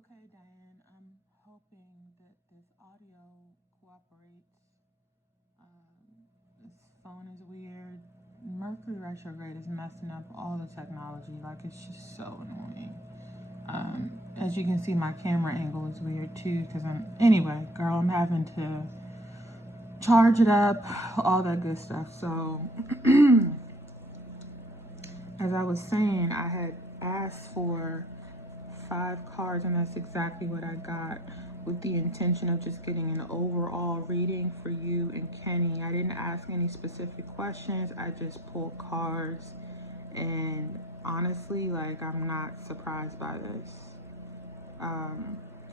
Okay, Diane, I'm hoping that this audio cooperates. This phone is weird. Mercury retrograde is messing up all the technology. Like, it's just so annoying. As you can see, my camera angle is weird too. Anyway, girl, I'm having to charge it up, all that good stuff. So, as I was saying, I had asked for 5 cards, and that's exactly what I got, with the intention of just getting an overall reading for you and Kenny. I didn't ask any specific questions. I just pulled cards, and honestly, like, I'm not surprised by this.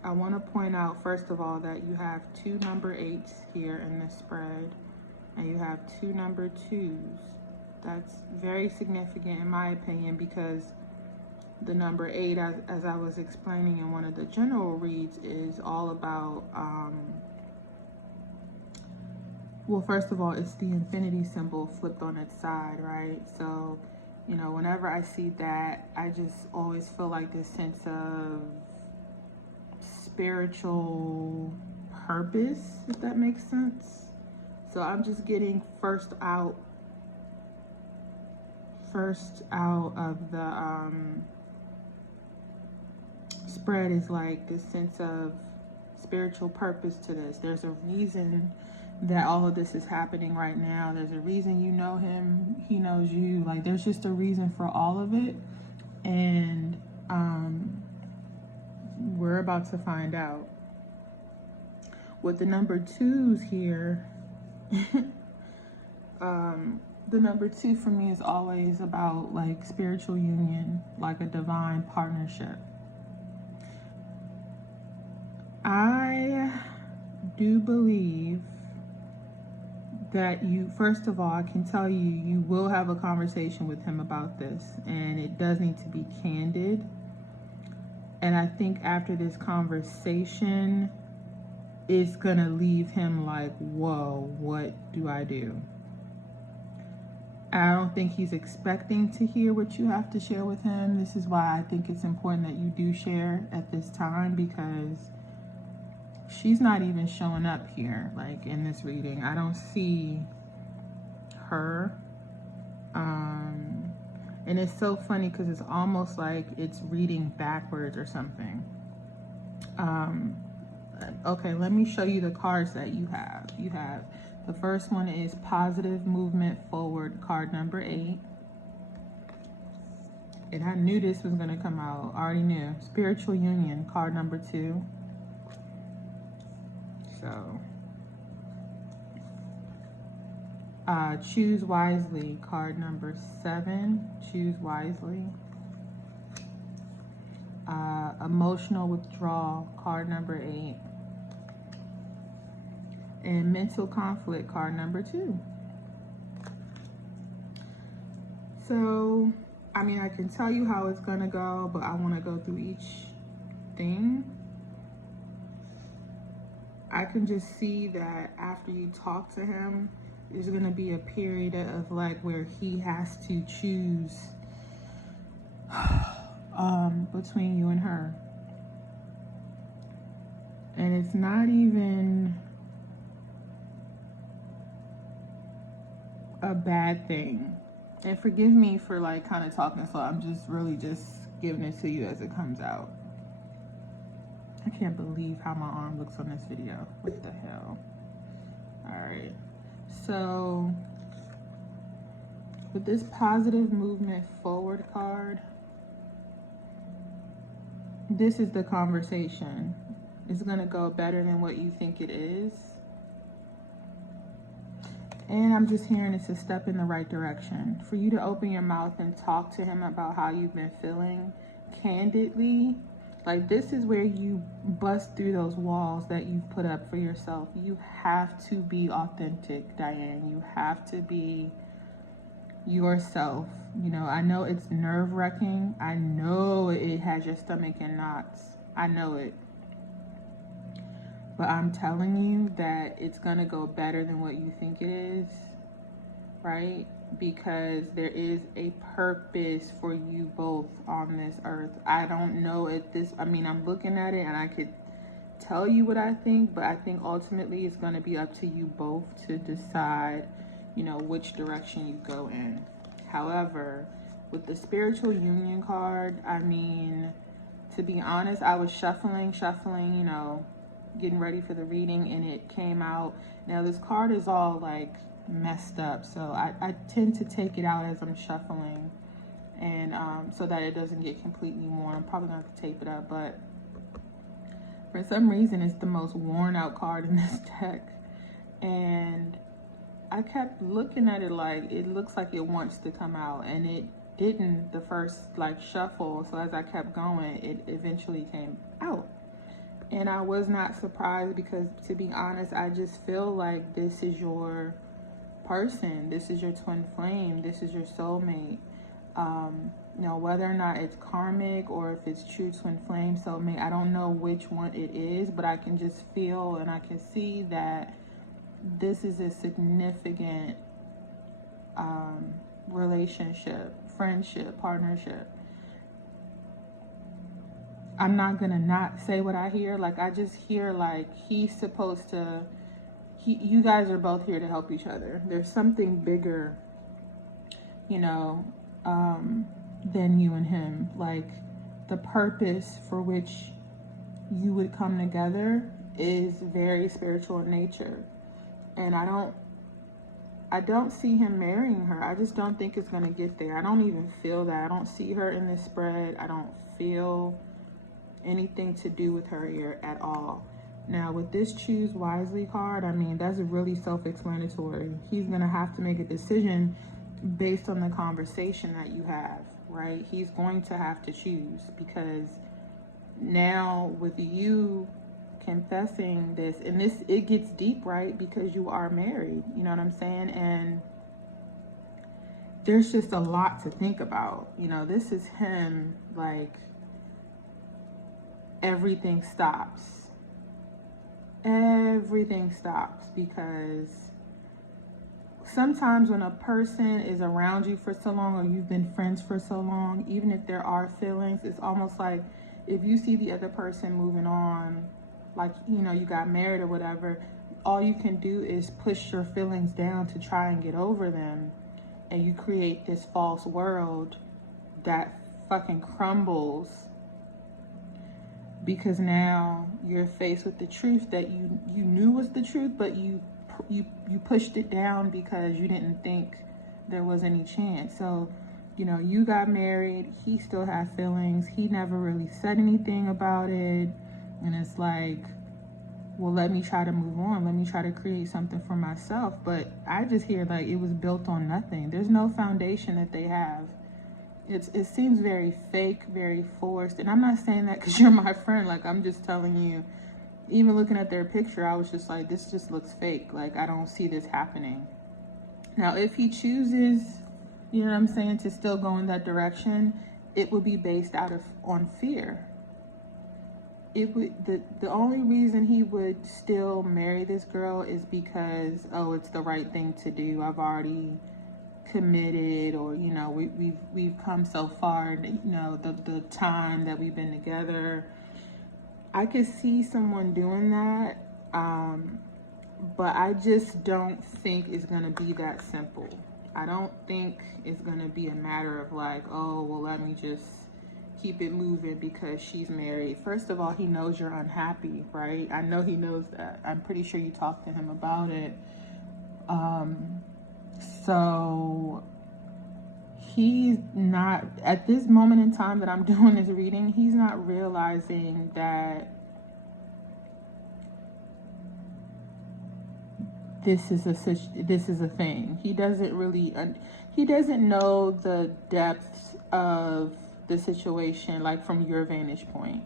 I want to point out, first of all, that you have 2 number 8s here in this spread, and you have 2 number 2s. That's very significant in my opinion, because the number 8, as I was explaining in one of the general reads, is all about, well, first of all, it's the infinity symbol flipped on its side, right? So, you know, whenever I see that, I just always feel like this sense of spiritual purpose, if that makes sense. So I'm just getting first out of the spread is like this sense of spiritual purpose to this. There's a reason that all of this is happening right now. There's a reason you know him, he knows you. Like, there's just a reason for all of it, and we're about to find out. With the number 2s here, the number 2 for me is always about like spiritual union, like a divine partnership. I do believe that you, first of all, I can tell you, you will have a conversation with him about this, and it does need to be candid. And I think after this conversation, it's gonna leave him like, whoa, what do I do? I don't think he's expecting to hear what you have to share with him. This is why I think it's important that you do share at this time, because she's not even showing up here, like in this reading. I don't see her. And it's so funny because it's almost like it's reading backwards or something. Okay, let me show you the cards that you have. You have, the first one is positive movement forward, card number 8. And I knew this was going to come out. I already knew. Spiritual union, card number 2. So, choose wisely, card number 7. Choose wisely. Emotional withdrawal, card number 8. And mental conflict, card number 2. So, I mean, I can tell you how it's gonna go, but I want to go through each thing. I can just see that after you talk to him, there's gonna be a period of like where he has to choose between you and her. And it's not even a bad thing. And forgive me for like kind of talking slow. I'm just really just giving it to you as it comes out. I can't believe how my arm looks on this video. What the hell? All right. So with this positive movement forward card, this is the conversation. It's going to go better than what you think it is. And I'm just hearing it's a step in the right direction. For you to open your mouth and talk to him about how you've been feeling candidly. Like, this is where you bust through those walls that you've put up for yourself. You have to be authentic, Diane. You have to be yourself. You know, I know it's nerve-wracking. I know it has your stomach in knots. I know it. But I'm telling you that it's going to go better than what you think it is, right? because there is a purpose for you both on this earth. I don't know if this, I mean, I'm looking at it and I could tell you what I think, but I think ultimately it's going to be up to you both to decide, you know, which direction you go in. However, with the spiritual union card, I mean, to be honest, I was shuffling, you know, getting ready for the reading, and it came out. Now this card is all like messed up, so I tend to take it out as I'm shuffling, and so that it doesn't get completely worn. I'm probably gonna have to tape it up, but for some reason it's the most worn out card in this deck, and I kept looking at it like it looks like it wants to come out, and it didn't the first like shuffle. So as I kept going, it eventually came out. And I was not surprised because, to be honest, I just feel like this is your person. This is your twin flame. This is your soulmate. You know, whether or not it's karmic or if it's true twin flame, soulmate, I don't know which one it is, but I can just feel and I can see that this is a significant relationship, friendship, partnership. I'm not gonna not say what I hear. Like, I just hear like he's supposed to, you guys are both here to help each other. There's something bigger, you know, than you and him. Like, the purpose for which you would come together is very spiritual in nature. And I don't see him marrying her. I just don't think it's gonna get there. I don't even feel that. I don't see her in this spread. I don't feel anything to do with her here at all. Now with this choose wisely card, I mean, that's really self-explanatory. He's gonna have to make a decision based on the conversation that you have, right? He's going to have to choose, because now with you confessing this, and this, it gets deep, right? Because you are married, you know what I'm saying? And there's just a lot to think about. You know, this is him, like, everything stops. Everything stops, because sometimes when a person is around you for so long, or you've been friends for so long, even if there are feelings, it's almost like if you see the other person moving on, like, you know, you got married or whatever, all you can do is push your feelings down to try and get over them. And you create this false world that fucking crumbles, because now you're faced with the truth that you knew was the truth, but you pushed it down because you didn't think there was any chance. So, you know, you got married, he still had feelings, he never really said anything about it, and it's like, well, let me try to move on, let me try to create something for myself. But I just hear like it was built on nothing. There's no foundation that they have. It seems very fake, very forced. And I'm not saying that because you're my friend. Like, I'm just telling you, even looking at their picture, I was just like, this just looks fake. Like, I don't see this happening. Now, if he chooses, you know what I'm saying, to still go in that direction, it would be based on fear. It would, the only reason he would still marry this girl is because, oh, it's the right thing to do. I've already committed, or, you know, we've come so far, you know, the time that we've been together. I could see someone doing that, but I just don't think it's gonna be that simple. I don't think it's gonna be a matter of like, oh, well, let me just keep it moving because she's married. First of all, he knows you're unhappy, right? I know he knows that. I'm pretty sure you talked to him about it. So he's not, at this moment in time that I'm doing this reading, he's not realizing that this is a thing. He doesn't know the depths of the situation, like from your vantage point.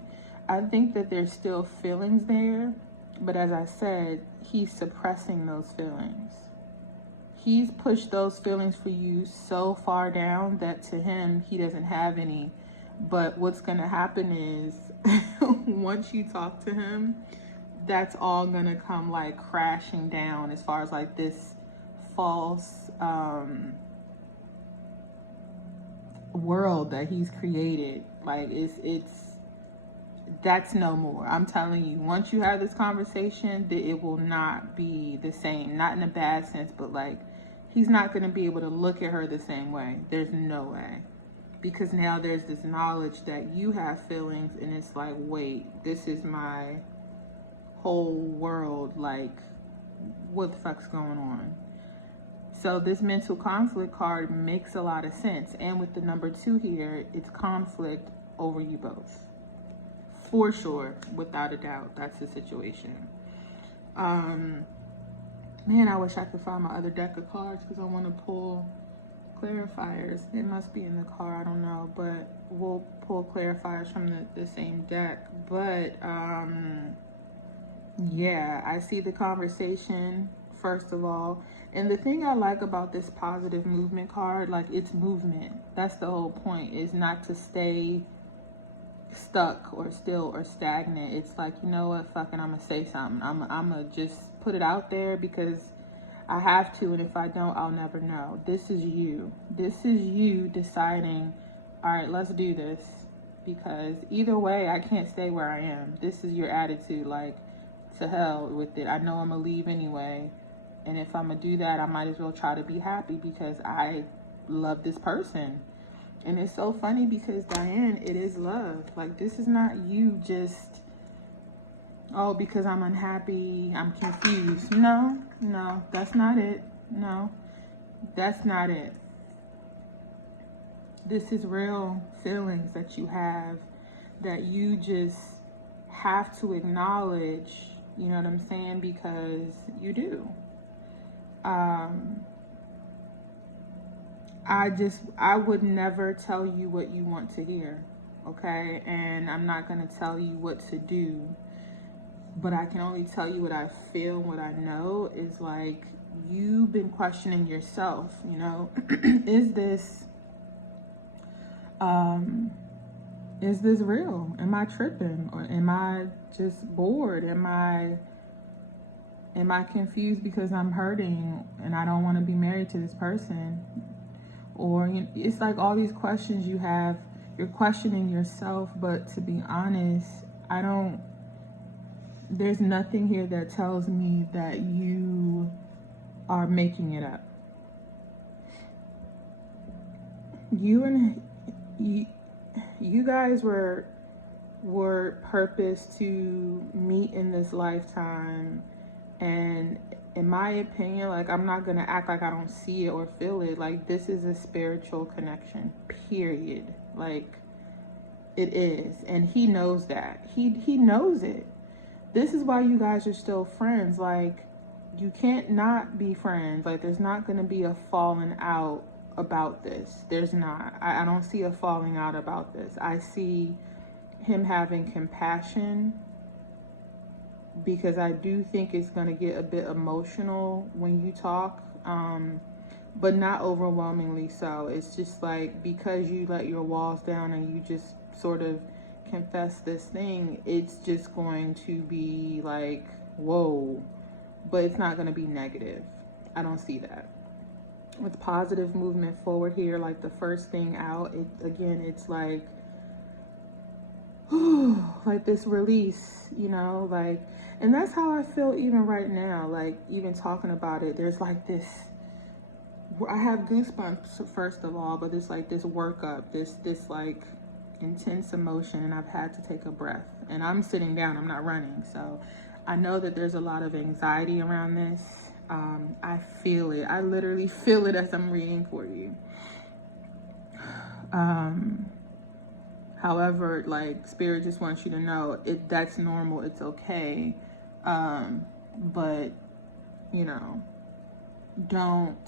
I think that there's still feelings there, but as I said, he's suppressing those feelings. He's pushed those feelings for you so far down that to him, he doesn't have any. But what's going to happen is once you talk to him, that's all going to come like crashing down as far as like this false world that he's created. Like it's that's no more. I'm telling you, once you have this conversation, it will not be the same. Not in a bad sense, but like he's not going to be able to look at her the same way. There's no way. Because now there's this knowledge that you have feelings, and it's like, wait, this is my whole world. Like, what the fuck's going on? So this mental conflict card makes a lot of sense. And with the number 2 here, it's conflict over you both. For sure, without a doubt, that's the situation. Man, I wish I could find my other deck of cards because I want to pull clarifiers. It must be in the car, I don't know, but we'll pull clarifiers from the same deck. But yeah, I see the conversation first of all, and the thing I like about this positive movement card, like, it's movement. That's the whole point, is not to stay stuck or still or stagnant. It's like, you know what, fucking, I'm gonna say something. I'm gonna just put it out there because I have to, and if I don't, I'll never know. This is you. This is you deciding, all right, let's do this. Because either way, I can't stay where I am. This is your attitude, like, to hell with it. I know I'm gonna leave anyway. And if I'm gonna do that, I might as well try to be happy because I love this person. And it's so funny because, Diane, it is love. Like, this is not you just, oh, because I'm unhappy, I'm confused. No, that's not it. No, that's not it. This is real feelings that you have that you just have to acknowledge, you know what I'm saying? Because you do. I would never tell you what you want to hear, okay? And I'm not going to tell you what to do, but I can only tell you what I feel and what I know is, like, you've been questioning yourself, you know? Is this real? Am I tripping? Or am I just bored? Am I confused because I'm hurting and I don't want to be married to this person? Or, you know, it's like all these questions you have, you're questioning yourself, but to be honest, there's nothing here that tells me that you are making it up. You guys were purposed to meet in this lifetime, and in my opinion, like, I'm not gonna act like I don't see it or feel it. Like, this is a spiritual connection, period. Like, it is, and he knows that. He knows it. This is why you guys are still friends. Like, you can't not be friends. Like, there's not gonna be a falling out about this. There's not. I don't see a falling out about this. I see him having compassion, because I do think it's going to get a bit emotional when you talk, but not overwhelmingly so. It's just like, because you let your walls down and you just sort of confess this thing, it's just going to be like, whoa, but it's not going to be negative. I don't see that. With positive movement forward here, like the first thing out, it's like, like this release, you know, like, and that's how I feel even right now. Like, even talking about it, there's like this, I have goosebumps first of all, but it's like this workup, this like intense emotion, and I've had to take a breath, and I'm sitting down, I'm not running, so I know that there's a lot of anxiety around this. I feel it. I literally feel it as I'm reading for you. However, like, Spirit just wants you to know that's normal. It's okay. But, you know, don't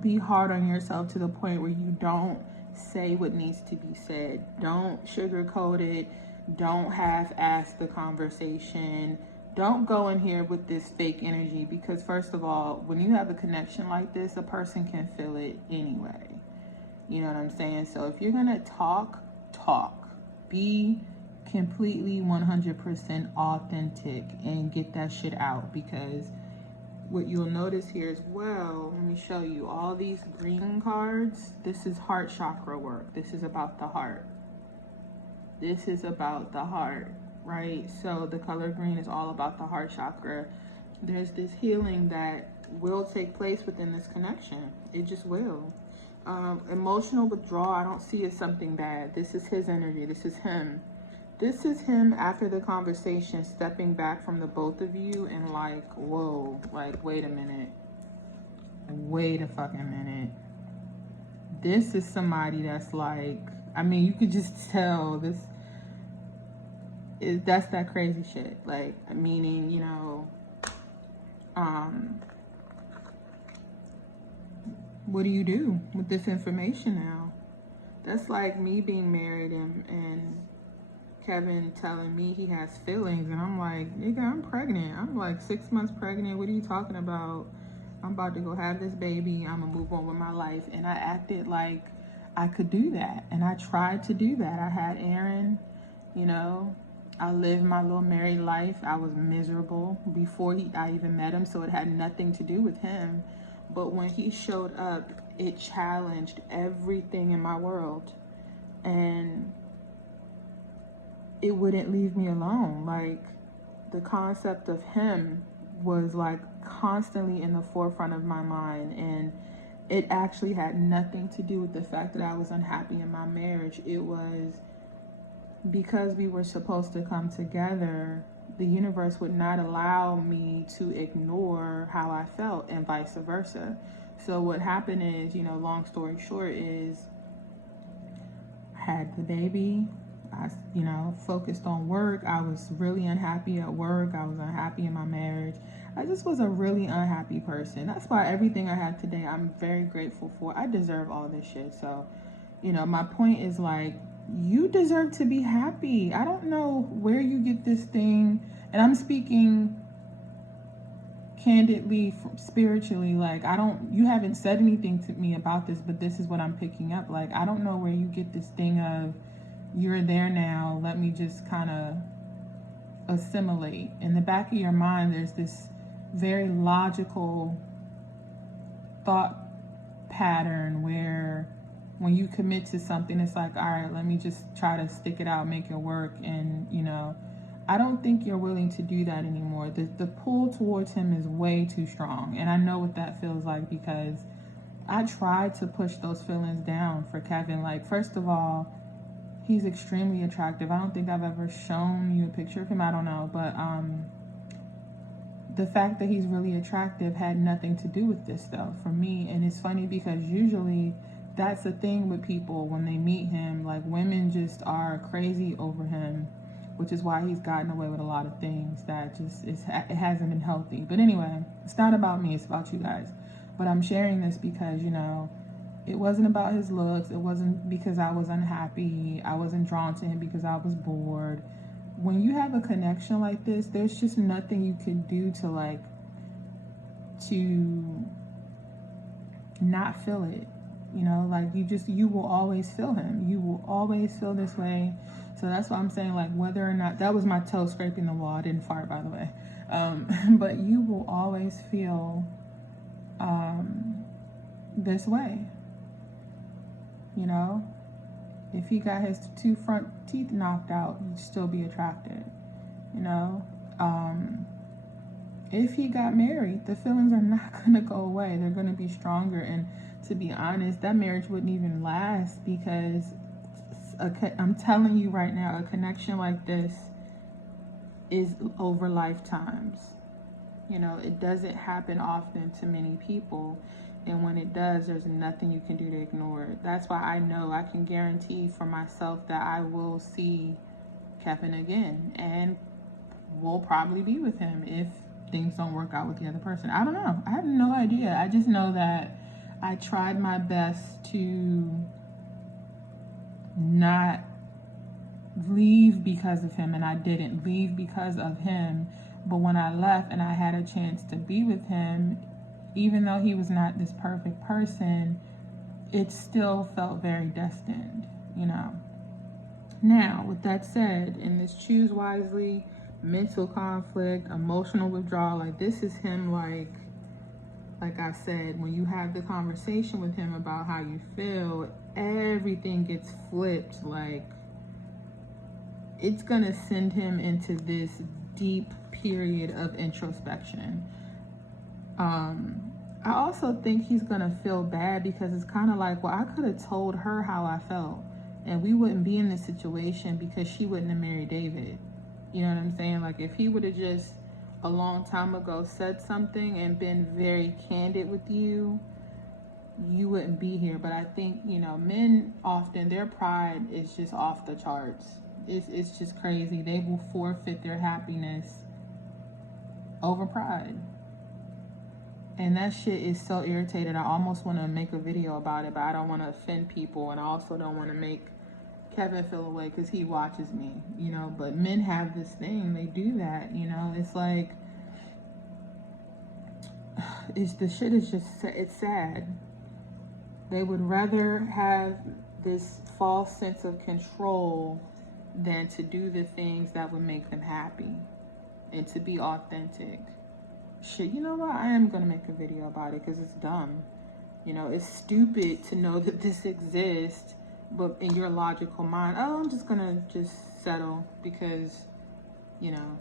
be hard on yourself to the point where you don't say what needs to be said. Don't sugarcoat it. Don't half-ass the conversation. Don't go in here with this fake energy, because first of all, when you have a connection like this, a person can feel it anyway. You know what I'm saying? So if you're gonna talk. Be completely 100% authentic and get that shit out, because what you'll notice here as well, let me show you all these green cards. This is heart chakra work. This is about the heart. This is about the heart, right? So the color green is all about the heart chakra. There's this healing that will take place within this connection. It just will. Emotional withdrawal, I don't see as something bad. This is his energy. This is him. This is him after the conversation stepping back from the both of you and like, whoa, like, wait a minute. Wait a fucking minute. This is somebody that's like, I mean, you could just tell that's that crazy shit. Like, meaning, you know, what do you do with this information now? That's like me being married and Kevin telling me he has feelings, and I'm like, nigga, I'm pregnant. I'm like 6 months pregnant. What are you talking about? I'm about to go have this baby. I'm gonna move on with my life. And I acted like I could do that. And I tried to do that. I had Aaron, you know, I lived my little married life. I was miserable before I even met him, so it had nothing to do with him. But when he showed up, it challenged everything in my world. And it wouldn't leave me alone. Like, the concept of him was like constantly in the forefront of my mind, and it actually had nothing to do with the fact that I was unhappy in my marriage. It was because we were supposed to come together, the universe would not allow me to ignore how I felt, and vice versa. So what happened is, you know, long story short is, I had the baby. I, you know, focused on work. I was really unhappy at work. I was unhappy in my marriage. I just was a really unhappy person. That's why everything I have today, I'm very grateful for. I deserve all this shit. So, you know, my point is like, you deserve to be happy. I don't know where you get this thing, and I'm speaking candidly, spiritually. Like, you haven't said anything to me about this, but this is what I'm picking up. Like, I don't know where you get this thing of, you're there now, let me just kind of assimilate. In the back of your mind, there's this very logical thought pattern where when you commit to something, it's like, all right, let me just try to stick it out, make it work. And, you know, I don't think you're willing to do that anymore. The pull towards him is way too strong. And I know what that feels like, because I tried to push those feelings down for Kevin. Like, first of all, he's extremely attractive. I don't think I've ever shown you a picture of him. I don't know. But the fact that he's really attractive had nothing to do with this, though, for me. And it's funny because usually that's the thing with people when they meet him. Like, women just are crazy over him, which is why he's gotten away with a lot of things that just it hasn't been healthy. But anyway, it's not about me. It's about you guys. But I'm sharing this because, you know, it wasn't about his looks. It wasn't because I was unhappy. I wasn't drawn to him because I was bored. When you have a connection like this, there's just nothing you can do to not feel it. You know, like, you will always feel him. You will always feel this way. So that's why I'm saying, like, whether or not, that was my toe scraping the wall. I didn't fart, by the way. But you will always feel this way. You know, if he got his 2 front teeth knocked out, you'd still be attracted. You know, if he got married, the feelings are not going to go away. They're going to be stronger. And to be honest, that marriage wouldn't even last, because I'm telling you right now, a connection like this is over lifetimes. You know, it doesn't happen often to many people. And when it does, there's nothing you can do to ignore it. That's why I know I can guarantee for myself that I will see Kevin again, and will probably be with him if things don't work out with the other person. I don't know. I have no idea. I just know that I tried my best to not leave because of him, and I didn't leave because of him. But when I left and I had a chance to be with him, even though he was not this perfect person, it still felt very destined, you know. Now, with that said, in this choose wisely, mental conflict, emotional withdrawal, like, this is him, like, like I said, when you have the conversation with him about how you feel, everything gets flipped. Like, it's gonna send him into this deep period of introspection. I also think he's gonna feel bad because it's kind of like, well, I could have told her how I felt and we wouldn't be in this situation because she wouldn't have married David. You know what I'm saying? Like, if he would have just a long time ago said something and been very candid with you, you wouldn't be here. But I think, you know, men often, their pride is just off the charts. It's just crazy. They will forfeit their happiness over pride. And that shit is so irritated. I almost want to make a video about it, but I don't want to offend people. And I also don't want to make Kevin feel away because he watches me, you know. But men have this thing. They do that, you know. It's like, the shit is just, it's sad. They would rather have this false sense of control than to do the things that would make them happy and to be authentic. Shit, you know what? I am going to make a video about it because it's dumb. You know, it's stupid to know that this exists, but in your logical mind, oh, I'm just going to just settle because, you know,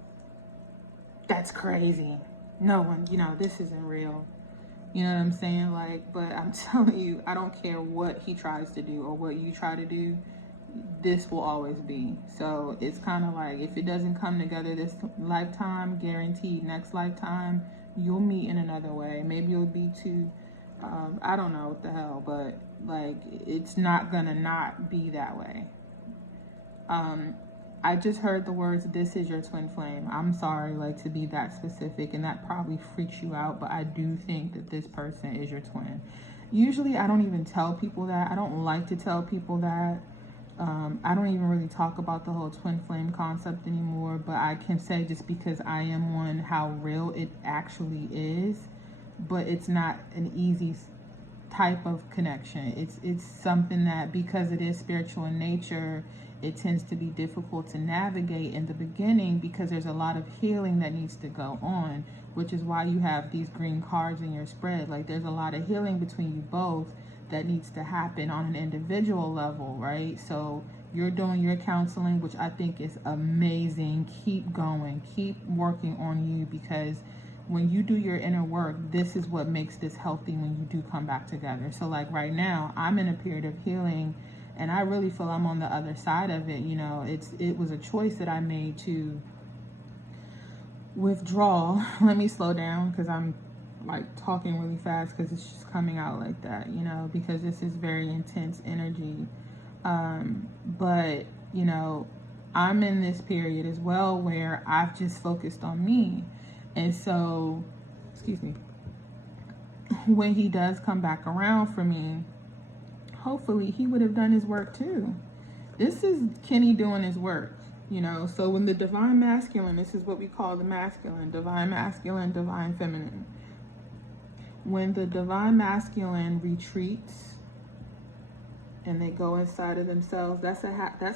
that's crazy. No one, you know, this isn't real. You know what I'm saying? Like, but I'm telling you, I don't care what he tries to do or what you try to do. This will always be. So it's kind of like, if it doesn't come together this lifetime, guaranteed next lifetime you'll meet in another way. Maybe it'll be to I don't know what the hell, but like, it's not gonna not be that way. I just heard the words, this is your twin flame. I'm sorry, like, to be that specific, and that probably freaks you out, but I do think that this person is your twin. Usually I don't even tell people that. I don't like to tell people that. I don't even really talk about the whole twin flame concept anymore, but I can say, just because I am one, how real it actually is. But it's not an easy type of connection. It's something that, because it is spiritual in nature, it tends to be difficult to navigate in the beginning because there's a lot of healing that needs to go on, which is why you have these green cards in your spread. Like, there's a lot of healing between you both that needs to happen on an individual level, right? So you're doing your counseling, which I think is amazing. Keep going, keep working on you, because when you do your inner work, this is what makes this healthy when you do come back together. So like right now, I'm in a period of healing, and I really feel I'm on the other side of it. You know, it was a choice that I made to withdraw. Let me slow down because I'm like talking really fast because it's just coming out like that, you know, because this is very intense energy. But, you know, I'm in this period as well where I've just focused on me. And so, excuse me, when he does come back around for me, hopefully he would have done his work too. This is Kenny doing his work, you know. So when the divine masculine, this is what we call the masculine, divine feminine. When the divine masculine retreats and they go inside of themselves, that's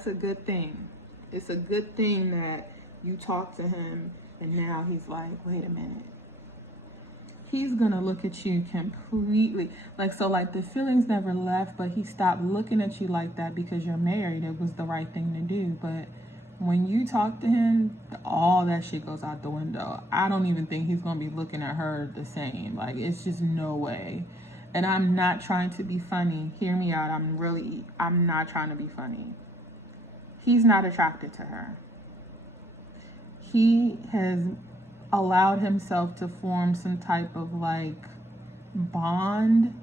a good thing. It's a good thing that you talk to him and now he's like, wait a minute. He's gonna look at you completely, like, so like the feelings never left, but he stopped looking at you like that because you're married. It was the right thing to do. But when you talk to him, all that shit goes out the window. I don't even think he's gonna be looking at her the same. Like, it's just no way. And I'm not trying to be funny. Hear me out. I'm not trying to be funny. He's not attracted to her. He has allowed himself to form some type of like bond.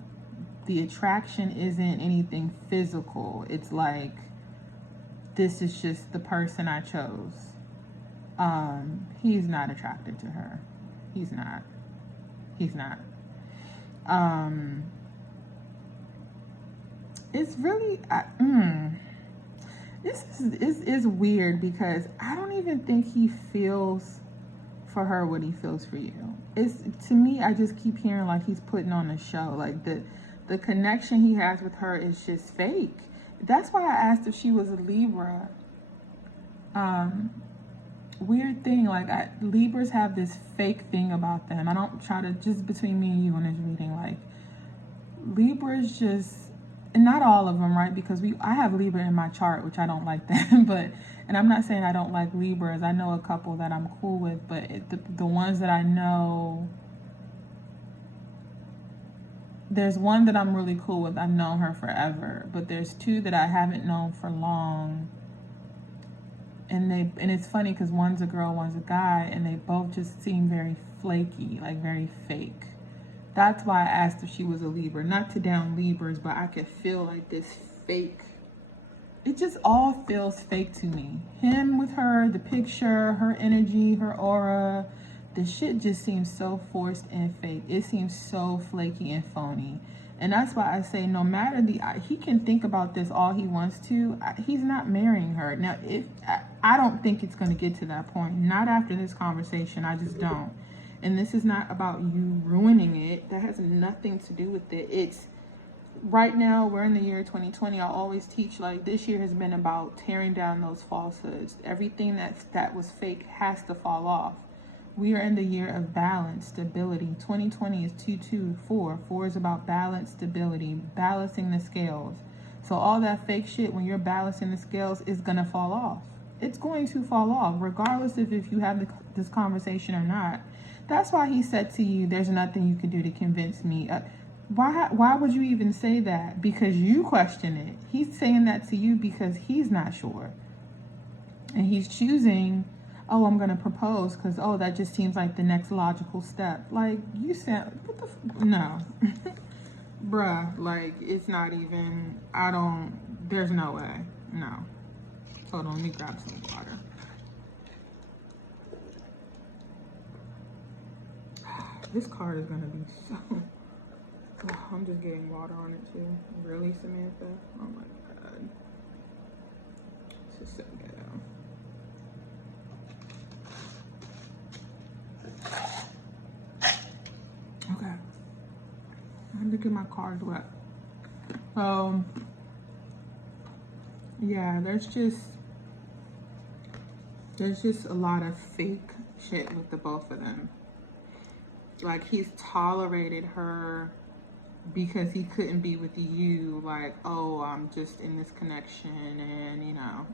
The attraction isn't anything physical. It's like, this is just the person I chose. He's not attracted to her. He's not. It's really, this is weird because I don't even think he feels for her what he feels for you. It's, to me, I just keep hearing like he's putting on a show. Like the connection he has with her is just fake. That's why I asked if she was a Libra. weird thing. Like, Libras have this fake thing about them. I don't try to, just between me and you on this reading, like, Libras just, and not all of them, right? Because I have Libra in my chart, which I don't like them, but, and I'm not saying I don't like Libras. I know a couple that I'm cool with, but the ones that I know, there's one that I'm really cool with. I've known her forever, but there's two that I haven't known for long. And it's funny because one's a girl, one's a guy, and they both just seem very flaky, like very fake. That's why I asked if she was a Libra. Not to down Libras, but I could feel like this fake. It just all feels fake to me. Him with her, the picture, her energy, her aura. The shit just seems so forced and fake. It seems so flaky and phony. And that's why I say no matter he can think about this all he wants to. He's not marrying her. Now, I don't think it's going to get to that point. Not after this conversation. I just don't. And this is not about you ruining it. That has nothing to do with it. It's right now, we're in the year 2020. I always teach, like, this year has been about tearing down those falsehoods. Everything that was fake has to fall off. We are in the year of balance, stability. 2020 is 224. 4 is about balance, stability, balancing the scales. So all that fake shit, when you're balancing the scales, is going to fall off. It's going to fall off, regardless of if you have this conversation or not. That's why he said to you, there's nothing you can do to convince me. Why would you even say that? Because you question it. He's saying that to you because he's not sure. And he's choosing, oh, I'm going to propose because, oh, that just seems like the next logical step. Like, you said, no. Bruh, like, it's not even, there's no way. No. Hold on, let me grab some water. This card is going to be so, I'm just getting water on it too. Really, Samantha? Oh my God. This is so ghetto. Okay. I'm looking at my cards wet. Yeah, there's just a lot of fake shit with the both of them. Like, he's tolerated her because he couldn't be with you. Like, oh, I'm just in this connection and, you know.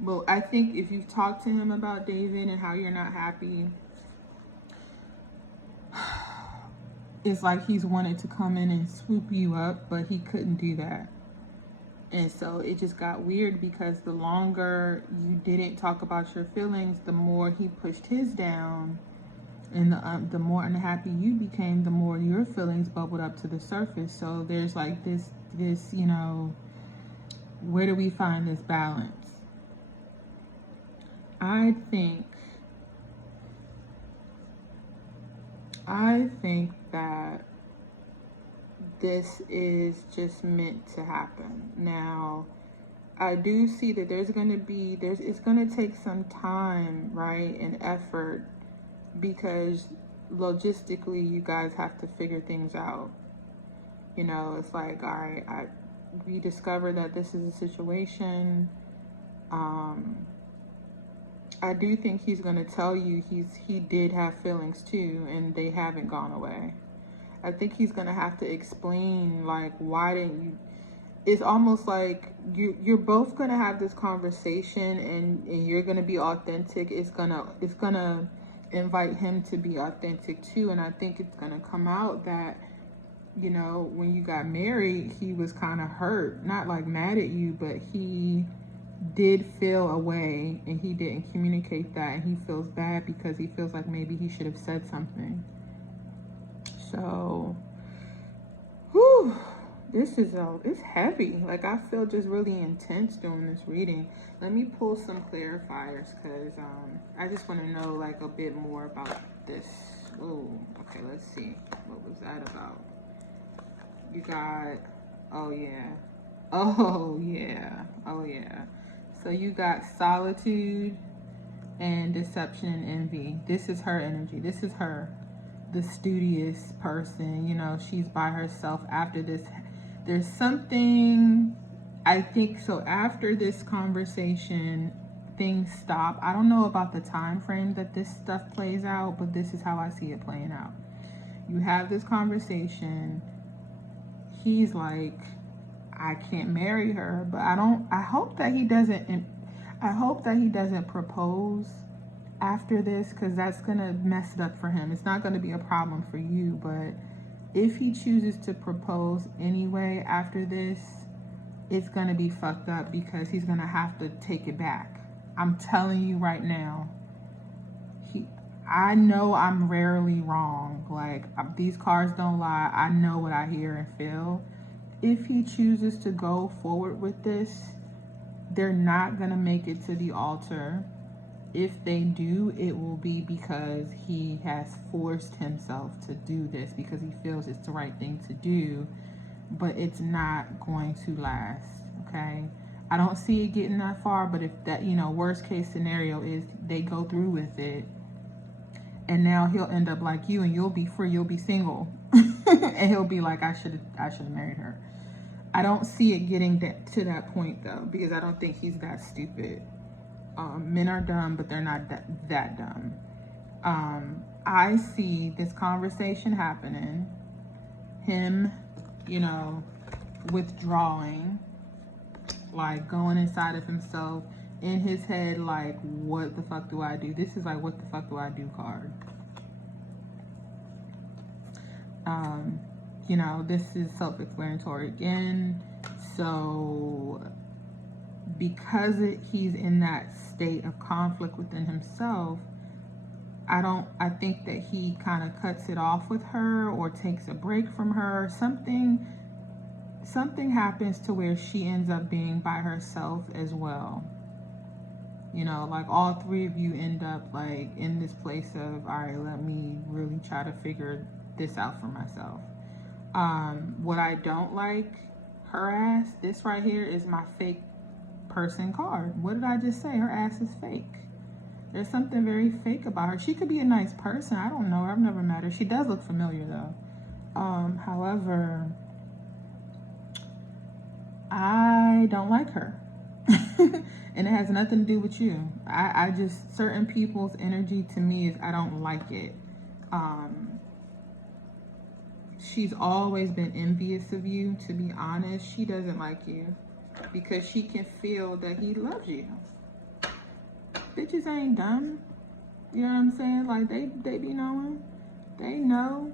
But I think if you've talked to him about David and how you're not happy, it's like he's wanted to come in and swoop you up, but he couldn't do that. And so it just got weird because the longer you didn't talk about your feelings, the more he pushed his down. And the more unhappy you became, the more your feelings bubbled up to the surface. So there's like this, you know, where do we find this balance? I think that this is just meant to happen. Now, I do see that it's going to take some time, right, and effort, because logistically you guys have to figure things out. You know, it's like, all right, we discovered that this is a situation. I do think he's going to tell you he did have feelings too, and they haven't gone away. I think he's going to have to explain, like, why didn't you. It's almost like you're both going to have this conversation, and you're going to be authentic. It's gonna invite him to be authentic too. And I think it's going to come out that, you know, when you got married, he was kind of hurt, not like mad at you, but he did feel a way and he didn't communicate that, and he feels bad because he feels like maybe he should have said something. So, whew, it's heavy. Like, I feel just really intense doing this reading. Let me pull some clarifiers because I just want to know, like, a bit more about this. Oh, okay, let's see. What was that about? You got, oh yeah. So you got solitude and deception and envy. This is her energy. This is her, the studious person. You know, she's by herself after this. There's something, I think, so after this conversation, things stop. I don't know about the time frame that this stuff plays out, but this is how I see it playing out. You have this conversation. He's like, I can't marry her, but I hope that he doesn't propose after this, because that's gonna mess it up for him. It's not gonna be a problem for you, but if he chooses to propose anyway after this, it's gonna be fucked up, because he's gonna have to take it back. I'm telling you right now. I know I'm rarely wrong. Like, these cards don't lie. I know what I hear and feel. If he chooses to go forward with this, they're not gonna make it to the altar. If they do, it will be because he has forced himself to do this, because he feels it's the right thing to do, but it's not going to last, okay? I don't see it getting that far, but if that, worst case scenario is they go through with it, and now he'll end up like you, and you'll be free, you'll be single, and he'll be like, I should have married her. I don't see it getting to that point though, because I don't think he's that stupid. Men are dumb, but they're not that dumb. I see this conversation happening, him, withdrawing, like going inside of himself, in his head, like, what the fuck do I do? This is like, what the fuck do I do card. This is self-explanatory again. So because he's in that state of conflict within himself, I think that he kind of cuts it off with her or takes a break from her. Something happens to where she ends up being by herself as well. Like all three of you end up like in this place of, all right, let me really try to figure this out for myself. What I don't like, her ass, this right here is my fake person card. What did I just say? Her ass is fake. There's something very fake about her. She could be a nice person. I don't know. I've never met her. She does look familiar though. However, I don't like her. And it has nothing to do with you. I just, certain people's energy to me is, I don't like it. She's always been envious of you, to be honest. She doesn't like you because she can feel that he loves you. Bitches ain't dumb. You know what I'm saying? Like, they be knowing. They know.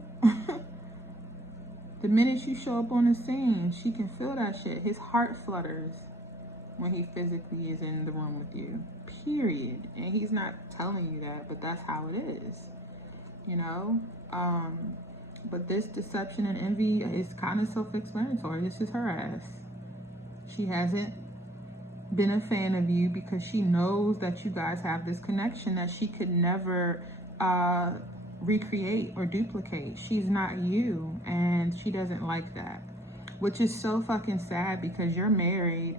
The minute you show up on the scene, she can feel that shit. His heart flutters when he physically is in the room with you. Period. And he's not telling you that, but that's how it is. But this deception and envy is kind of self-explanatory. This is her ass. She hasn't been a fan of you because she knows that you guys have this connection that she could never recreate or duplicate. She's not you, and she doesn't like that, which is so fucking sad because you're married,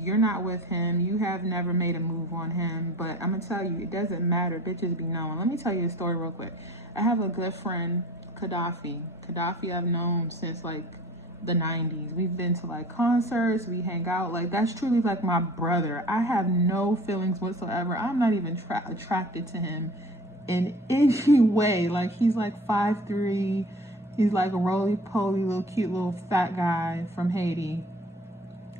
you're not with him, you have never made a move on him. But I'm gonna tell you, it doesn't matter. Bitches be knowing. Let me tell you a story real quick. I have a good friend, Gaddafi I've known since like the 90s. We've been to like concerts, we hang out. Like, that's truly like my brother. I have no feelings whatsoever. I'm not even attracted to him in any way. Like, he's like 5'3". He's like a roly-poly little cute little fat guy from Haiti,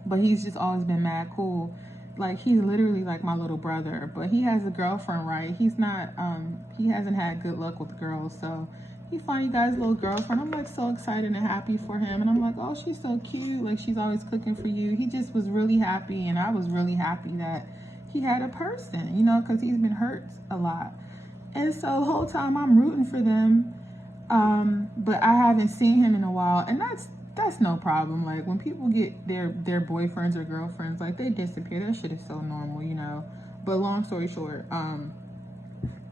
but he's just always been mad cool. Like, he's literally like my little brother, but he has a girlfriend, right? He's not, he hasn't had good luck with girls, so he finally got his little girlfriend. I'm like so excited and happy for him, and I'm like, oh, she's so cute. Like, she's always cooking for you. He just was really happy, and I was really happy that he had a person, because he's been hurt a lot. And so the whole time I'm rooting for them, but I haven't seen him in a while, and that's no problem. Like, when people get their boyfriends or girlfriends, like, they disappear. That shit is so normal, But long story short,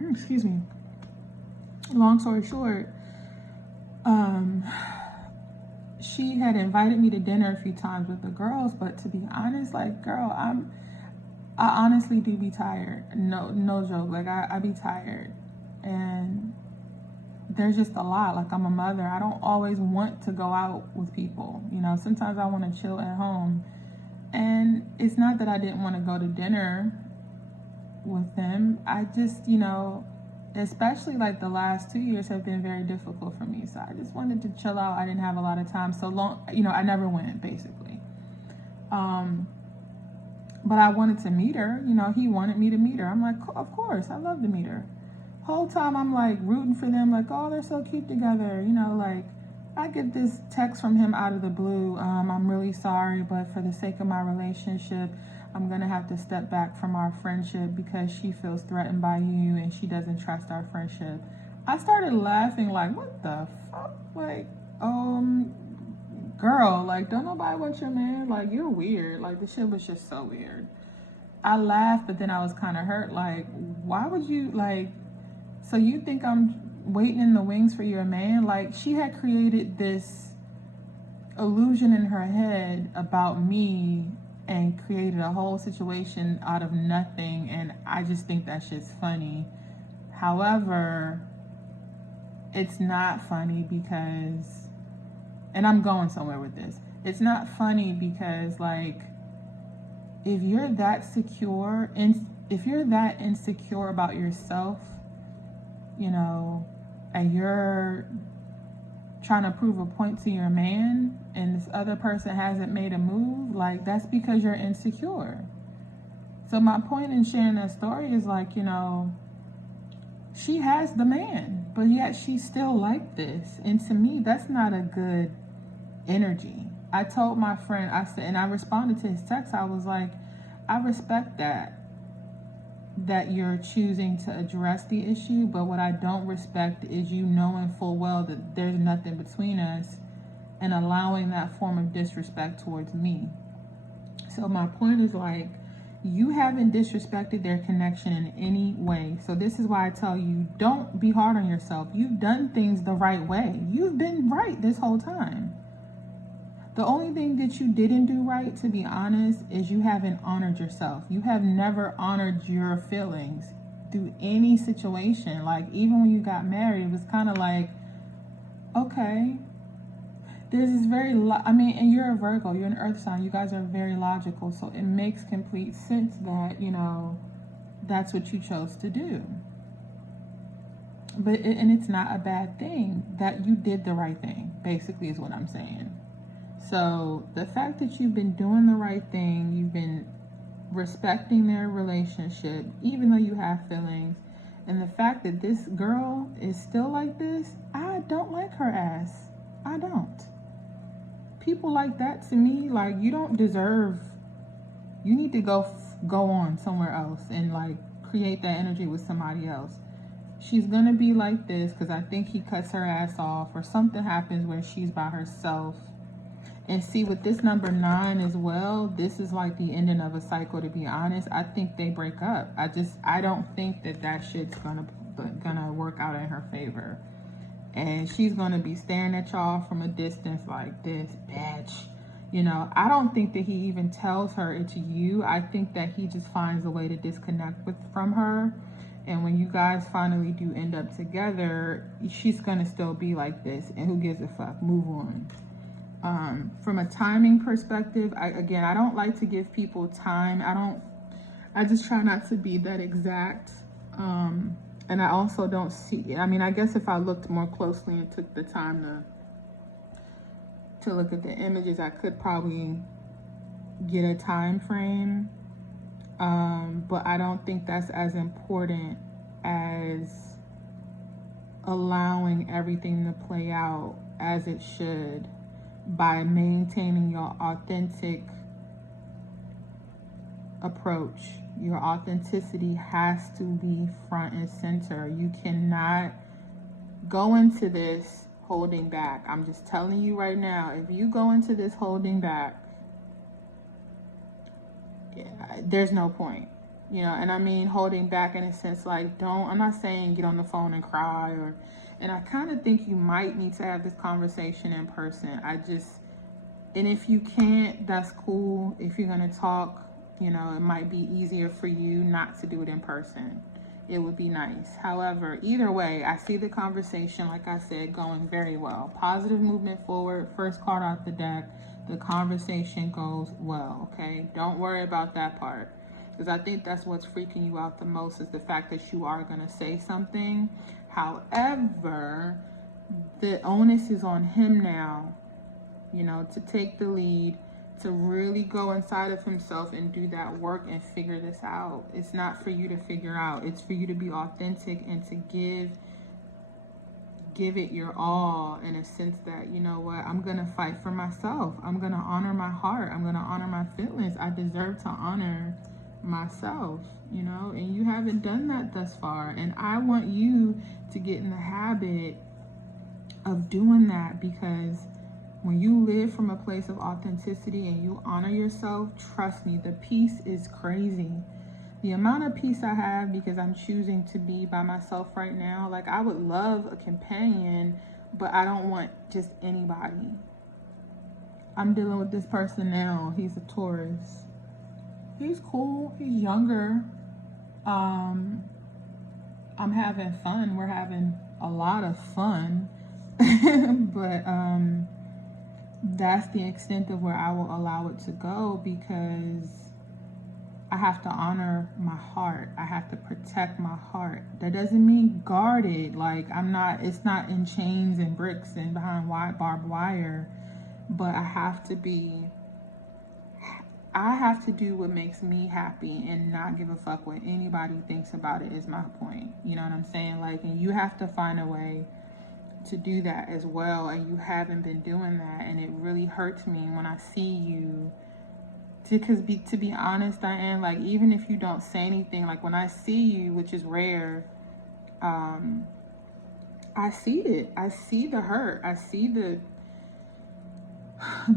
excuse me. Long story short, she had invited me to dinner a few times with the girls, but to be honest, like, girl, I honestly do be tired. No joke. Like, I be tired, and there's just a lot. Like, I'm a mother. I don't always want to go out with people. Sometimes I want to chill at home. And it's not that I didn't want to go to dinner with them. I just, especially like the last 2 years have been very difficult for me. So I just wanted to chill out. I didn't have a lot of time. So long, I never went basically. But I wanted to meet her. He wanted me to meet her. I'm like, of course, I love to meet her. Whole time I'm like rooting for them, like, oh, they're so cute together. Like I get this text from him out of the blue. I'm really sorry, but for the sake of my relationship, I'm gonna have to step back from our friendship because she feels threatened by you and she doesn't trust our friendship. I started laughing like, what the fuck? Like, girl, like, don't nobody want your man? Like, you're weird. Like, the shit was just so weird. I laughed, but then I was kind of hurt. Like, why would you, like, so you think I'm waiting in the wings for your man? Like, she had created this illusion in her head about me and created a whole situation out of nothing. And I just think that shit's funny. However, it's not funny because, and I'm going somewhere with this. It's not funny because, like, if you're that secure and if you're that insecure about yourself, and you're trying to prove a point to your man and this other person hasn't made a move, like, that's because you're insecure. So my point in sharing that story is like, she has the man, but yet she's still like this. And to me, that's not a good energy. I told my friend, I said, and I responded to his text, I was like, I respect that you're choosing to address the issue, but what I don't respect is you knowing full well that there's nothing between us and allowing that form of disrespect towards me. So my point is, like, you haven't disrespected their connection in any way. So this is why I tell you, don't be hard on yourself. You've done things the right way. You've been right this whole time. The only thing that you didn't do right, to be honest, is you haven't honored yourself. You have never honored your feelings through any situation. Like, even when you got married, it was kind of like, okay, there's this and you're a Virgo, you're an earth sign, you guys are very logical. So it makes complete sense that, that's what you chose to do. And it's not a bad thing that you did the right thing, basically, is what I'm saying. So the fact that you've been doing the right thing, you've been respecting their relationship, even though you have feelings, and the fact that this girl is still like this, I don't like her ass. I don't. People like that, to me, like, you don't deserve, you need to go on somewhere else and, like, create that energy with somebody else. She's gonna be like this because I think he cuts her ass off or something happens where she's by herself. And see, with this number 9 as well, this is like the ending of a cycle, to be honest. I think they break up. I don't think that shit's gonna work out in her favor. And she's gonna be staring at y'all from a distance like, this bitch. I don't think that he even tells her it's you. I think that he just finds a way to disconnect from her. And when you guys finally do end up together, she's gonna still be like this. And who gives a fuck? Move on. From a timing perspective, I don't like to give people time. I just try not to be that exact. And I also don't see, I guess if I looked more closely and took the time to look at the images, I could probably get a time frame. But I don't think that's as important as allowing everything to play out as it should, by maintaining your authentic approach. Your authenticity has to be front and center. You cannot go into this holding back. I'm just telling you right now, if you go into this holding back, there's no point. And I mean holding back in a sense, like, I'm not saying get on the phone and cry, and I kind of think you might need to have this conversation in person. And if you can't, that's cool. If you're going to talk, it might be easier for you not to do it in person. It would be nice. However, either way, I see the conversation, like I said, going very well. Positive movement forward. First card out the deck. The conversation goes well, okay? Don't worry about that part. Because I think that's what's freaking you out the most, is the fact that you are going to say something. However, the onus is on him now, you know, to take the lead, to really go inside of himself and do that work and figure this out. It's not for you to figure out. It's for you to be authentic and to give it your all, in a sense that, you know what, I'm going to fight for myself. I'm going to honor my heart. I'm going to honor my feelings. I deserve to honor myself, you know, and you haven't done that thus far. And I want you to get in the habit of doing that, because when you live from a place of authenticity and you honor yourself, trust me, the peace is crazy. The amount of peace I have because I'm choosing to be by myself right now. Like, I would love a companion, but I don't want just anybody. I'm dealing with this person now. He's a Taurus. He's cool. He's younger. I'm having fun. We're having a lot of fun. But that's the extent of where I will allow it to go, because I have to honor my heart. I have to protect my heart. That doesn't mean guard it. Like, it's not in chains and bricks and behind barbed wire. But I have to do what makes me happy and not give a fuck what anybody thinks about it, is my point. You know what I'm saying? Like, and you have to find a way to do that as well. And you haven't been doing that. And it really hurts me when I see you. Because to be honest, Diane, like, even if you don't say anything, like, when I see you, which is rare, I see it. I see the hurt. I see the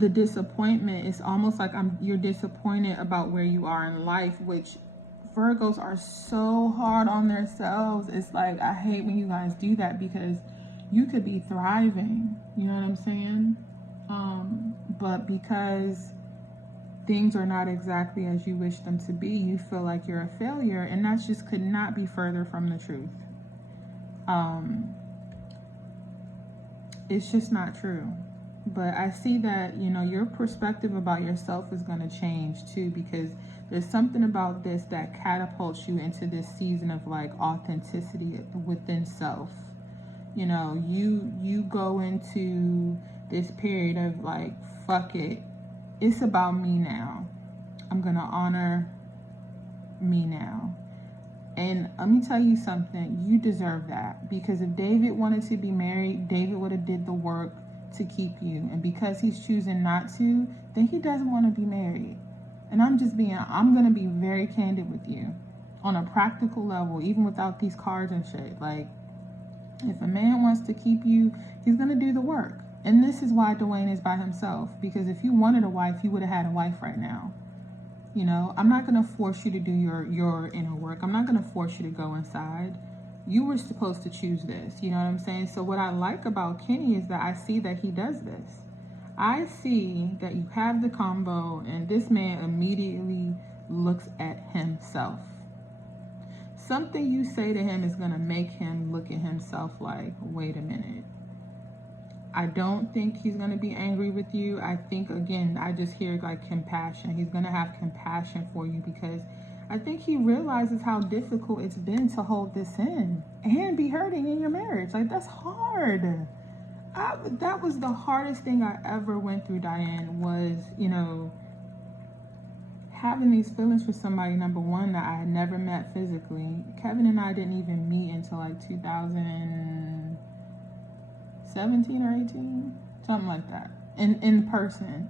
disappointment. It's almost like you're disappointed about where you are in life, which Virgos are so hard on themselves. It's like, I hate when you guys do that, because you could be thriving. You know what I'm saying? But because things are not exactly as you wish them to be, you feel like you're a failure, and that just could not be further from the truth. It's just not true. But I see that, you know, your perspective about yourself is going to change too, because there's something about this that catapults you into this season of like authenticity within self. You know, you go into this period of like, fuck it. It's about me now. I'm going to honor me now. And let me tell you something. You deserve that. Because if David wanted to be married, David would have did the work to keep you. And because he's choosing not to, then he doesn't want to be married. And I'm going to be very candid with you. On a practical level, even without these cards and shit. Like, if a man wants to keep you, he's going to do the work. And this is why Dwayne is by himself. Because if you wanted a wife, you would have had a wife right now. You know, I'm not going to force you to do your inner work. I'm not going to force you to go inside. You were supposed to choose this. You know what I'm saying? So what I like about Kenny is that I see that he does this. I see that you have the combo, and this man immediately looks at himself. Something you say to him is going to make him look at himself like, wait a minute. I don't think he's going to be angry with you. I think, again, I just hear like compassion. He's going to have compassion for you, because I think he realizes how difficult it's been to hold this in and be hurting in your marriage. Like, that's hard. That was the hardest thing I ever went through, Diane, was, you know, having these feelings for somebody, number one, that I had never met physically. Kevin and I didn't even meet until like 2017 or 18, something like that, in person,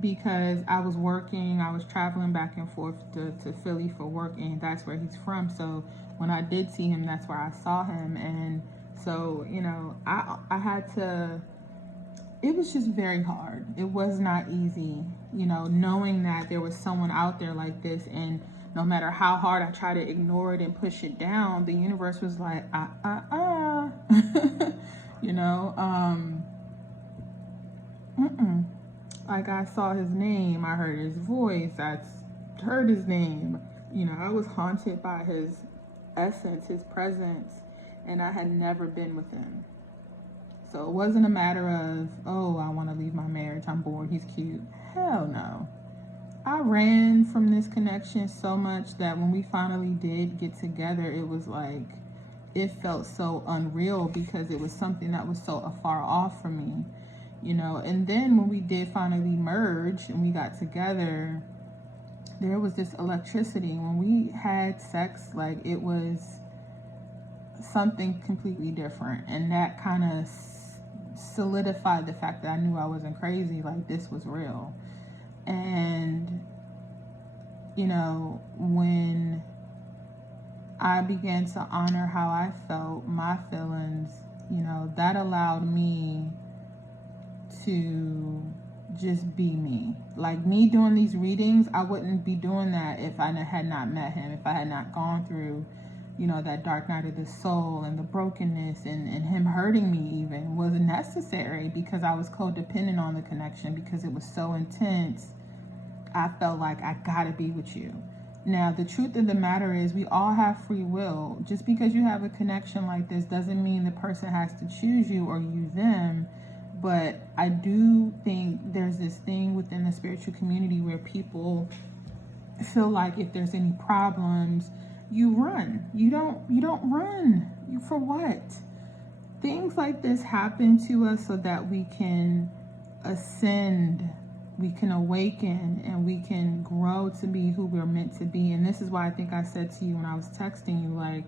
because I was working, I was traveling back and forth to Philly for work, and that's where he's from. So when I did see him, that's where I saw him. And so, you know, I had to, it was just very hard. It was not easy, you know, knowing that there was someone out there like this, and no matter how hard I try to ignore it and push it down, the universe was like, you know, like, I saw his name, I heard his voice, I heard his name, you know, I was haunted by his essence, his presence, and I had never been with him. So it wasn't a matter of, oh, I want to leave my marriage, I'm bored, he's cute. Hell no. I ran from this connection so much that when we finally did get together, it was like, it felt so unreal because it was something that was so afar off from me, you know. And then when we did finally merge and we got together, there was this electricity. When we had sex, like, it was something completely different. And that kind of solidified the fact that I knew I wasn't crazy, like, this was real. And, you know, when I began to honor how I felt, my feelings, you know, that allowed me to just be me. Like, me doing these readings, I wouldn't be doing that if I had not met him, if I had not gone through, you know, that dark night of the soul and the brokenness and him hurting me even was necessary, because I was codependent on the connection because it was so intense. I felt like I gotta be with you. Now, the truth of the matter is we all have free will. Just because you have a connection like this doesn't mean the person has to choose you or you them. But I do think there's this thing within the spiritual community where people feel like if there's any problems, you run. You don't run. You for what? Things like this happen to us so that we can ascend, we can awaken, and we can grow to be who we're meant to be. And this is why I think I said to you when I was texting you, like,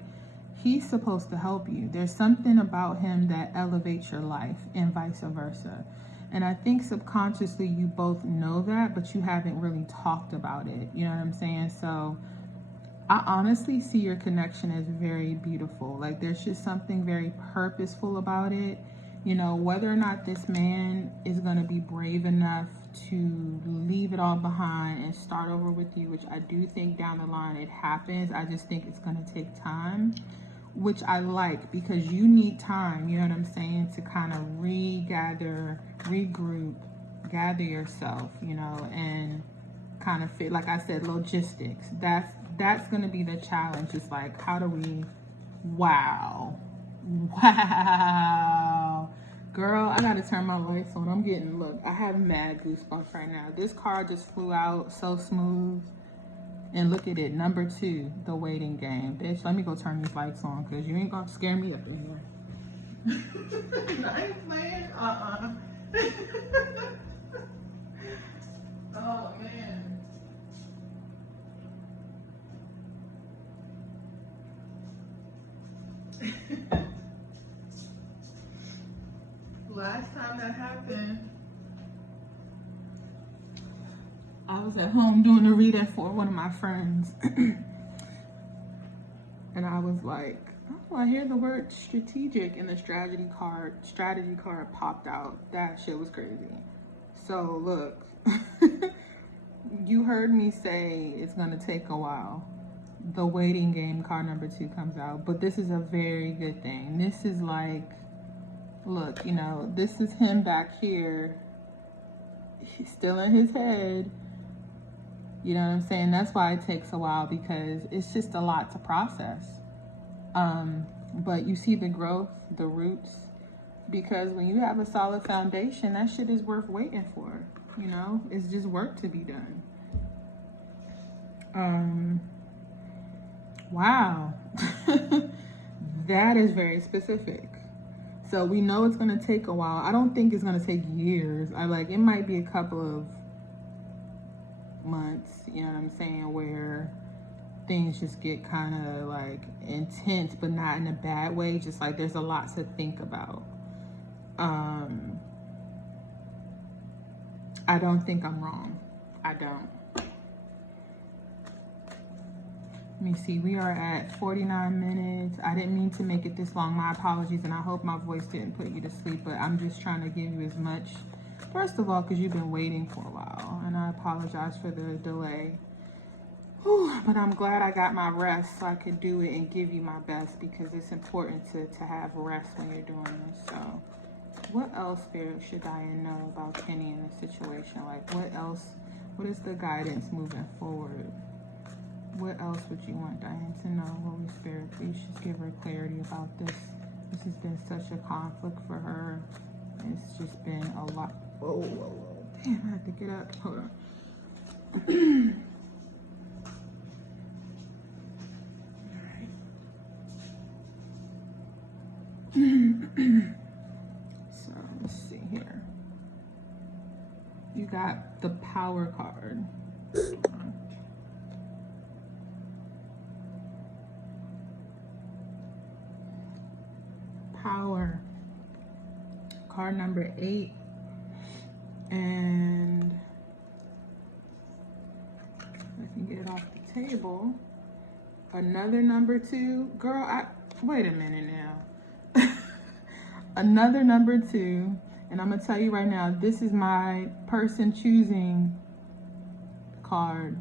he's supposed to help you. There's something about him that elevates your life and vice versa. And I think subconsciously you both know that, but you haven't really talked about it. You know what I'm saying? So I honestly see your connection as very beautiful. Like, there's just something very purposeful about it. You know, whether or not this man is going to be brave enough to leave it all behind and start over with you, which I do think down the line it happens. I just think it's going to take time, which I like, because you need time, you know what I'm saying, to kind of regather, regroup, gather yourself, you know, and kind of fit, like I said, logistics. That's going to be the challenge. It's like, how do we, wow, girl, I gotta turn my lights on. I'm getting, look, I have mad goosebumps right now. This car just flew out so smooth. And look at it, number 2, the waiting game. Bitch, let me go turn these lights on, because you ain't gonna scare me up in here. I ain't playing, Oh, man. Last time that happened, I was at home doing a reading for one of my friends. And I was like, oh, I hear the word strategic, and the strategy card popped out. That shit was crazy. So look, you heard me say it's gonna take a while. The waiting game card number 2 comes out, but this is a very good thing. This is like, look, you know, this is him back here. He's still in his head. You know what I'm saying? That's why it takes a while, because it's just a lot to process. But you see the growth, the roots, because when you have a solid foundation, that shit is worth waiting for. You know, it's just work to be done. Wow. That is very specific. So we know it's going to take a while. I don't think it's going to take years. It might be a couple of months, you know what I'm saying, where things just get kind of like intense, but not in a bad way. Just like there's a lot to think about. I don't think I'm wrong. I don't. Let me see, we are at 49 minutes. I didn't mean to make it this long. My apologies, and I hope my voice didn't put you to sleep, but I'm just trying to give you as much, first of all, because you've been waiting for a while, and I apologize for the delay. Whew, but I'm glad I got my rest so I could do it and give you my best, because it's important to have rest when you're doing this. So what else, Spirit, should Diane know about Kenny in this situation? Like, what else, what is the guidance moving forward? What else would you want Diane to know? Holy Spirit, please just give her clarity about this. This has been such a conflict for her. It's just been a lot. Whoa, whoa, whoa. Damn, I have to get up. Hold on. So let's see here. You got the Power card. Power. Card number 8. And I can get it off the table. Another number 2. Girl, wait a minute now. Another number 2. And I'm going to tell you right now, this is my person choosing card.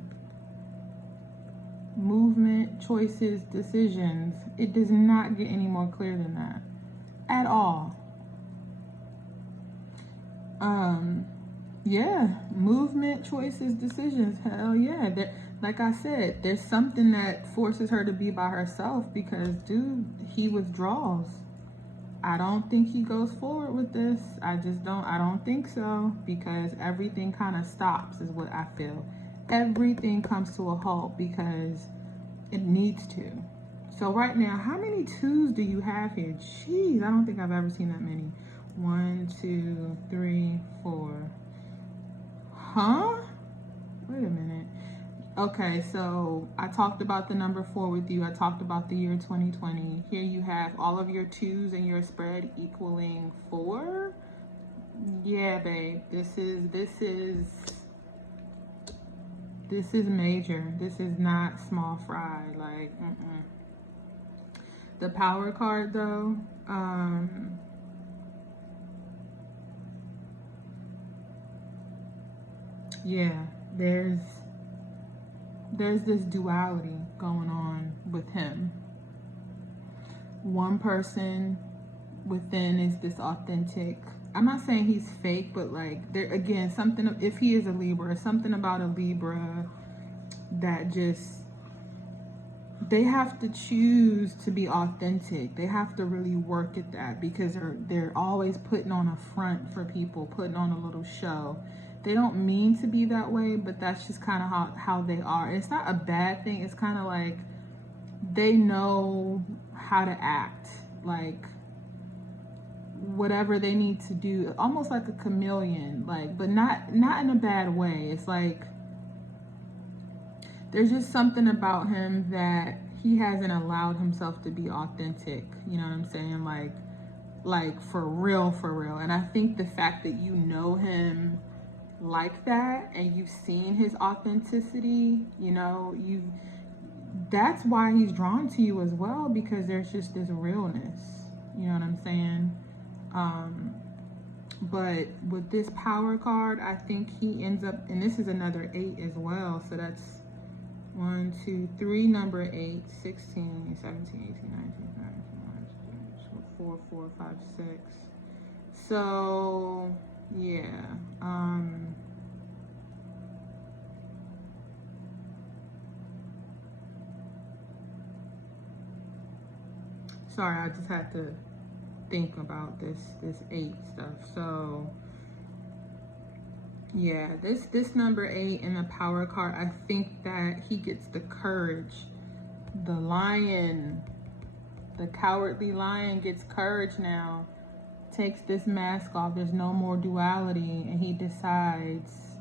Movement, choices, decisions. It does not get any more clear than that. At all. Yeah. Movement, choices, decisions. Hell yeah. Like I said, there's something that forces her to be by herself because, dude, he withdraws. I don't think he goes forward with this. I don't think so, because everything kind of stops is what I feel. Everything comes to a halt because it needs to. So right now, how many 2s do you have here? Jeez, I don't think I've ever seen that many. 1, 2, 3, 4. Huh? Wait a minute. Okay, so I talked about the number 4 with you. I talked about the year 2020. Here you have all of your 2s in your spread equaling 4. Yeah, babe. This is major. This is not small fry. Like, The Power card, though. Yeah, there's this duality going on with him. One person within is this authentic. I'm not saying he's fake, but like there again, something, if he is a Libra, something about a Libra that just, they have to choose to be authentic. They have to really work at that because they're always putting on a front for people, putting on a little show. They don't mean to be that way, but that's just kind of how they are. It's not a bad thing. It's kind of like they know how to act, like whatever they need to do, almost like a chameleon, like, but not in a bad way. It's like there's just something about him that he hasn't allowed himself to be authentic. You know what I'm saying? Like for real. And I think the fact that you know him like that and you've seen his authenticity, that's why he's drawn to you as well, because there's just this realness. You know what I'm saying? But with this Power card, I think he ends up, and this is another 8 as well, so that's 1, 2, 3, number 8, 16, 17, 18, 19, 4, 4, 5, 6. So yeah. Sorry, I just had to think about this 8 stuff. So yeah, this number 8 in the Power card, I think that he gets the courage. The lion, the cowardly lion gets courage now. Takes this mask off. There's no more duality, and he decides,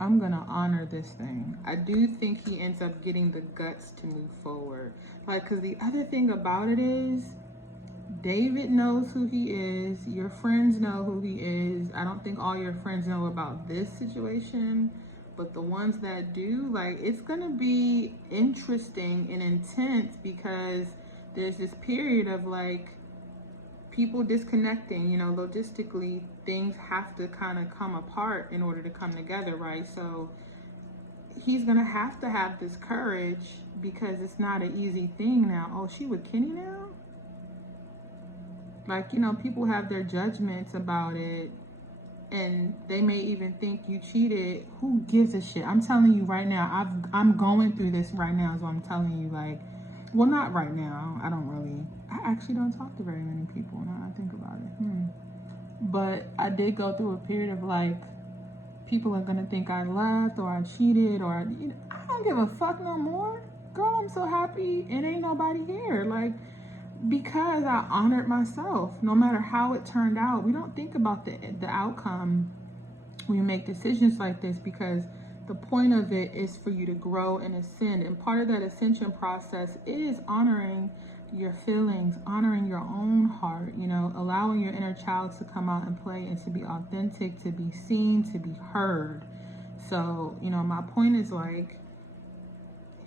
I'm gonna honor this thing. I do think he ends up getting the guts to move forward. Like, because the other thing about it is, David knows who he is. Your friends know who he is. I don't think all your friends know about this situation, but the ones that do, like, it's gonna be interesting and intense because there's this period of like people disconnecting, logistically things have to kind of come apart in order to come together, right? So he's gonna have to have this courage because it's not an easy thing now. Oh, she with Kenny now? Like, people have their judgments about it and they may even think you cheated. Who gives a shit? I'm telling you right now, I'm going through this right now, so I'm telling you, like, well, not right now. I actually don't talk to very many people now I think about it. But I did go through a period of like people are gonna think I left or I cheated or, you know, I don't give a fuck no more. Girl, I'm so happy it ain't nobody here. Like, because I honored myself, no matter how it turned out. We don't think about the outcome when you make decisions like this, because the point of it is for you to grow and ascend. And part of that ascension process is honoring your feelings, honoring your own heart, you know, allowing your inner child to come out and play and to be authentic, to be seen, to be heard. So, you know, my point is like,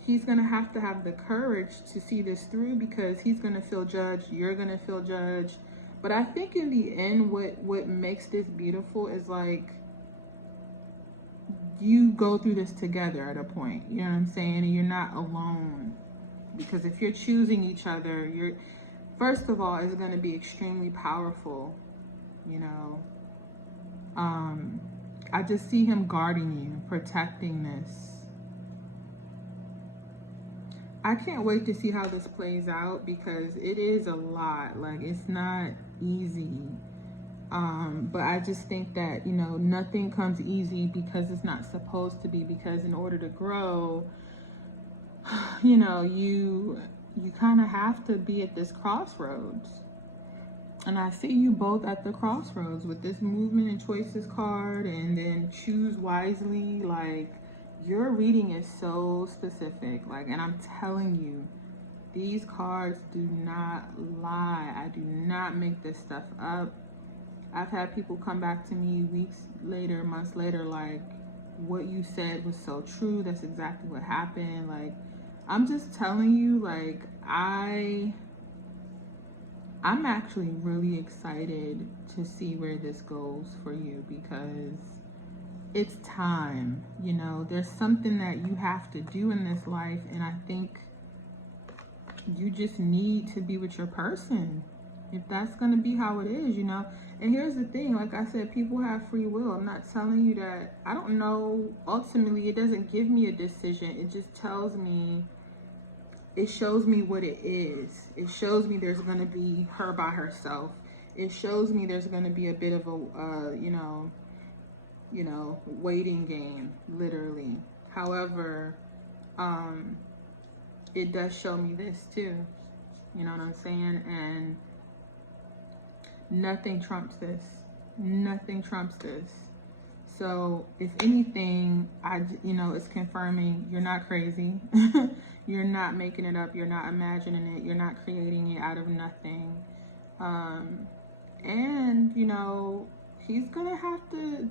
he's going to have the courage to see this through, because he's going to feel judged. You're going to feel judged. But I think in the end, what makes this beautiful is like, you go through this together at a point, you know what I'm saying? And you're not alone. Because if you're choosing each other, you're, first of all, it's going to be extremely powerful, you know. I just see him guarding you, protecting this. I can't wait to see how this plays out, because it is a lot. Like, it's not easy. But I just think that, you know, nothing comes easy because it's not supposed to be. Because in order to grow, you know, you kind of have to be at this crossroads. And I see you both at the crossroads with this movement and choices card, and then choose wisely. Like, your reading is so specific. Like, and I'm telling you, these cards do not lie. I do not make this stuff up. I've had people come back to me weeks later, months later, like, what you said was so true. That's exactly what happened. Like, I'm just telling you, like, I'm actually really excited to see where this goes for you, because it's time. You know, there's something that you have to do in this life, and I think you just need to be with your person, if that's going to be how it is, you know. And here's the thing, like I said, people have free will. I'm not telling you that, I don't know, ultimately it doesn't give me a decision. It just tells me, it shows me what it is. It shows me there's going to be her by herself. It shows me there's going to be a bit of a, you know, waiting game, literally. However, it does show me this too. You know what I'm saying? And nothing trumps this. Nothing trumps this. So if anything, you know, it's confirming you're not crazy. You're not making it up. You're not imagining it. You're not creating it out of nothing. And, you know, he's going to have to,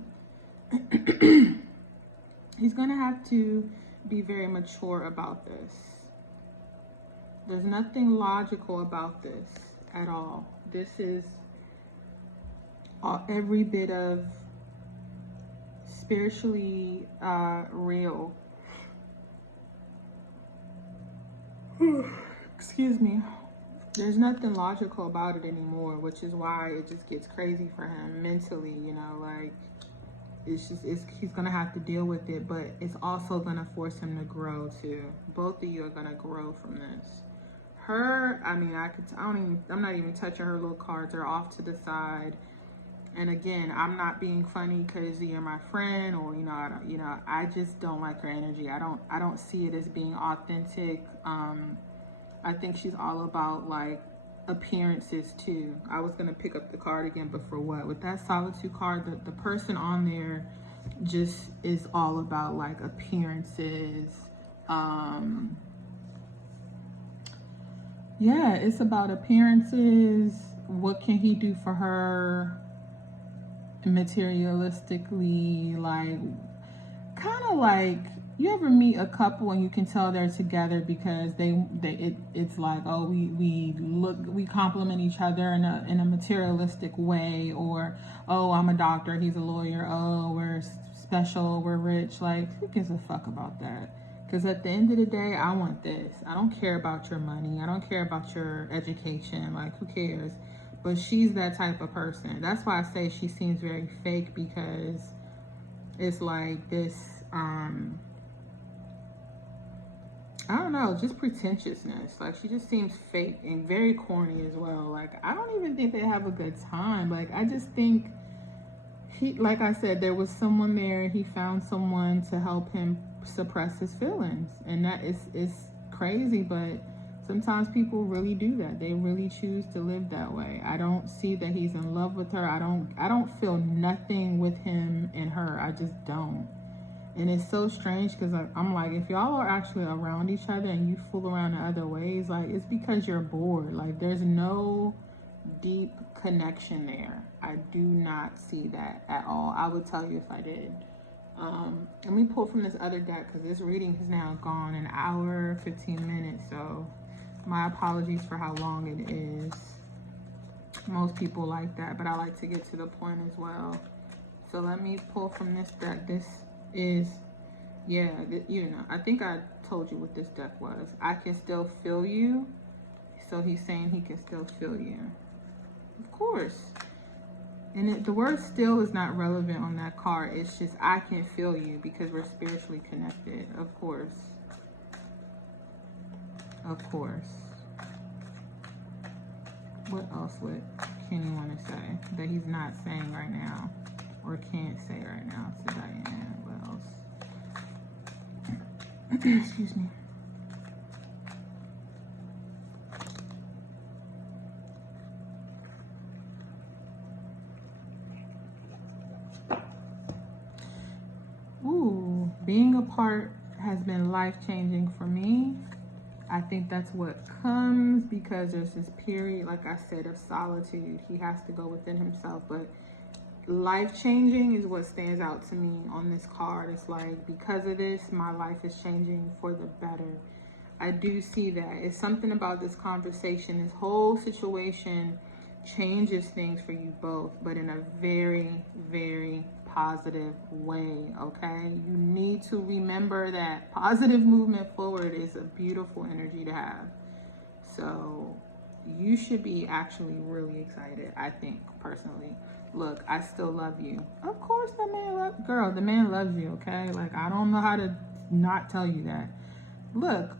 he's going to have to be very mature about this. There's nothing logical about this at all. This is every bit of spiritually real. Excuse me. There's nothing logical about it anymore, which is why it just gets crazy for him mentally, you know, like, he's gonna have to deal with it, but it's also gonna force him to grow too. Both of you are gonna grow from this. Her, I mean, I'm not even touching her little cards. They're off to the side. And again, I'm not being funny because you're my friend, or, you know, I just don't like her energy. I don't see it as being authentic. I think she's all about, like, appearances too. I was gonna pick up the card again, but for what? With that solitude card, the person on there just is all about, like, appearances. Yeah, it's about appearances. What can he do for her materialistically? Like, kind of like, you ever meet a couple and you can tell they're together because it's like, oh, we compliment each other in a materialistic way, or, oh, I'm a doctor, he's a lawyer, oh, we're special, we're rich. Like, who gives a fuck about that? Because at the end of the day, I want this. I don't care about your money. I don't care about your education. Like, who cares? But she's that type of person. That's why I say she seems very fake, because it's like this, I don't know, just pretentiousness. Like, she just seems fake and very corny as well. Like, I don't even think they have a good time. Like, I just think he, like I said, there was someone there. He found someone to help him suppress his feelings, and that is crazy, but sometimes people really do that. They really choose to live that way. I don't see that he's in love with her. I don't feel nothing with him and her. I just don't. And it's so strange because I'm like, if y'all are actually around each other and you fool around in other ways, like, it's because you're bored. Like, there's no deep connection there. I do not see that at all. I would tell you if I did. Let me pull from this other deck because this reading has now gone an hour, 15 minutes. So my apologies for how long it is. Most people like that, but I like to get to the point as well. So let me pull from this deck. This is, yeah, you know, I think I told you what this deck was. I can still feel you. So he's saying he can still feel you. Of course. And the word still is not relevant on that card. It's just, I can feel you because we're spiritually connected. Of course. Of course. What else can you want to say that he's not saying right now or can't say right now to Diane? What else? Excuse me. Ooh, being apart has been life-changing for me. I think that's what comes because there's this period, like I said, of solitude. He has to go within himself, but life-changing is what stands out to me on this card. It's like, because of this, my life is changing for the better. I do see that. It's something about this conversation, this whole situation changes things for you both, but in a very, very positive way, okay? You need to remember that positive movement forward is a beautiful energy to have. So you should be actually really excited, I think, personally. Look, I still love you. Of course the man loves you, okay? Like, I don't know how to not tell you that. Look.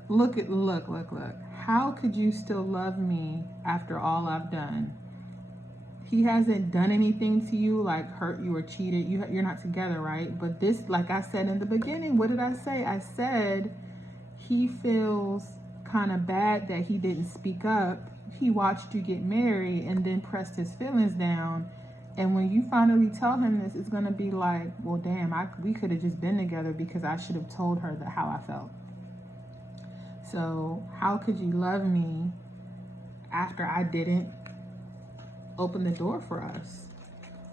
How could you still love me after all I've done? He hasn't done anything to you, like hurt you or cheated. You're not together, right? But this, like I said in the beginning, what did I say? I said he feels kind of bad that he didn't speak up. He watched you get married and then pressed his feelings down. And when you finally tell him this, it's going to be like, well, damn, we could have just been together because I should have told her how I felt. So how could you love me after I didn't open the door for us?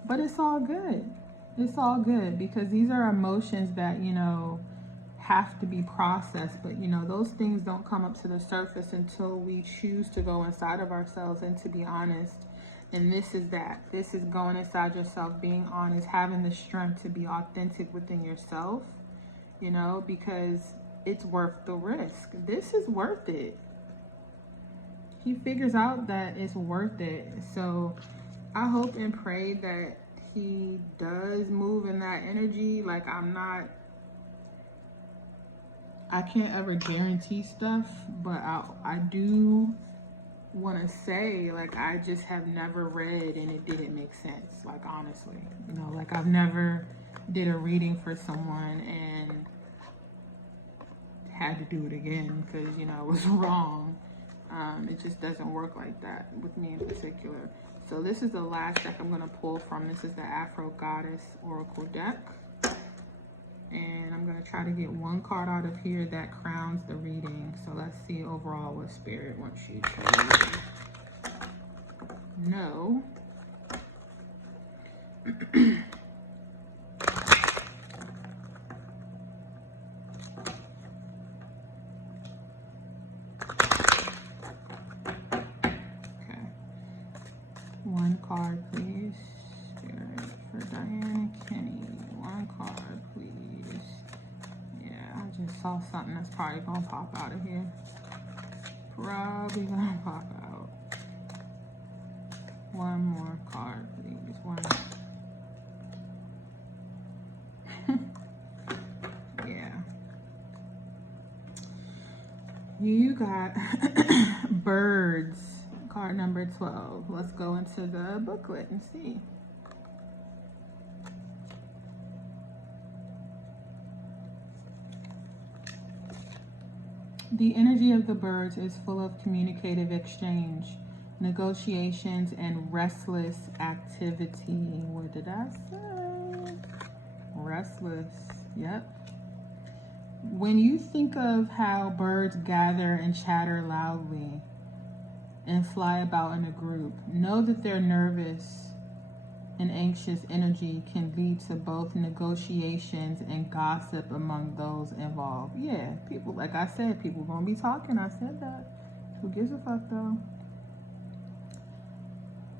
But it's all good. It's all good because these are emotions that, you know, have to be processed. But, you know, those things don't come up to the surface until we choose to go inside of ourselves and to be honest. And this is that. This is going inside yourself, being honest, having the strength to be authentic within yourself, you know, because it's worth the risk. This is worth it. He figures out that it's worth it. So I hope and pray that he does move in that energy. Like, I can't ever guarantee stuff, but I do want to say, like, I just have never read and it didn't make sense. Like, honestly, you know, like, I've never did a reading for someone and had to do it again because, you know, it was wrong. It just doesn't work like that with me in particular. So this is the last deck I'm going to pull from. This is the Afro Goddess Oracle deck. And I'm going to try to get one card out of here that crowns the reading. So let's see overall what Spirit wants you to know. One card, please. Spirit for Diane Kenny. One card, please. Yeah, I just saw something that's probably gonna pop out of here. Probably gonna pop out. One more card, please. One. Yeah. You got birds. Card number 12. Let's go into the booklet and see. The energy of the birds is full of communicative exchange, negotiations, and restless activity. What did I say? Restless. Yep. When you think of how birds gather and chatter loudly and fly about in a group, know that their nervous and anxious energy can lead to both negotiations and gossip among those involved. Yeah, people, like I said, people gonna be talking. I said that. Who gives a fuck though?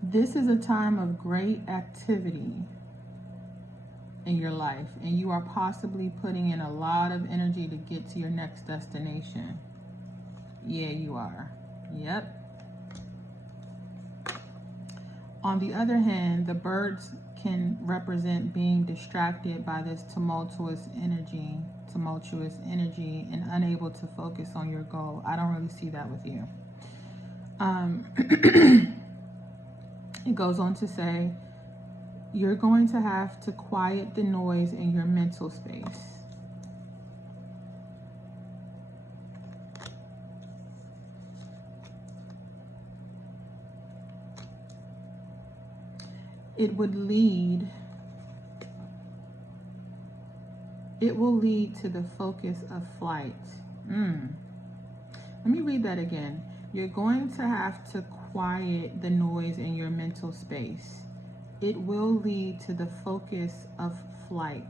This is a time of great activity in your life, and you are possibly putting in a lot of energy to get to your next destination. Yeah, you are. Yep. On the other hand, the birds can represent being distracted by this tumultuous energy and unable to focus on your goal. I don't really see that with you. It goes on to say, you're going to have to quiet the noise in your mental space. It will lead to the focus of flight. Let me read that again. You're going to have to quiet the noise in your mental space. It will lead to the focus of flight.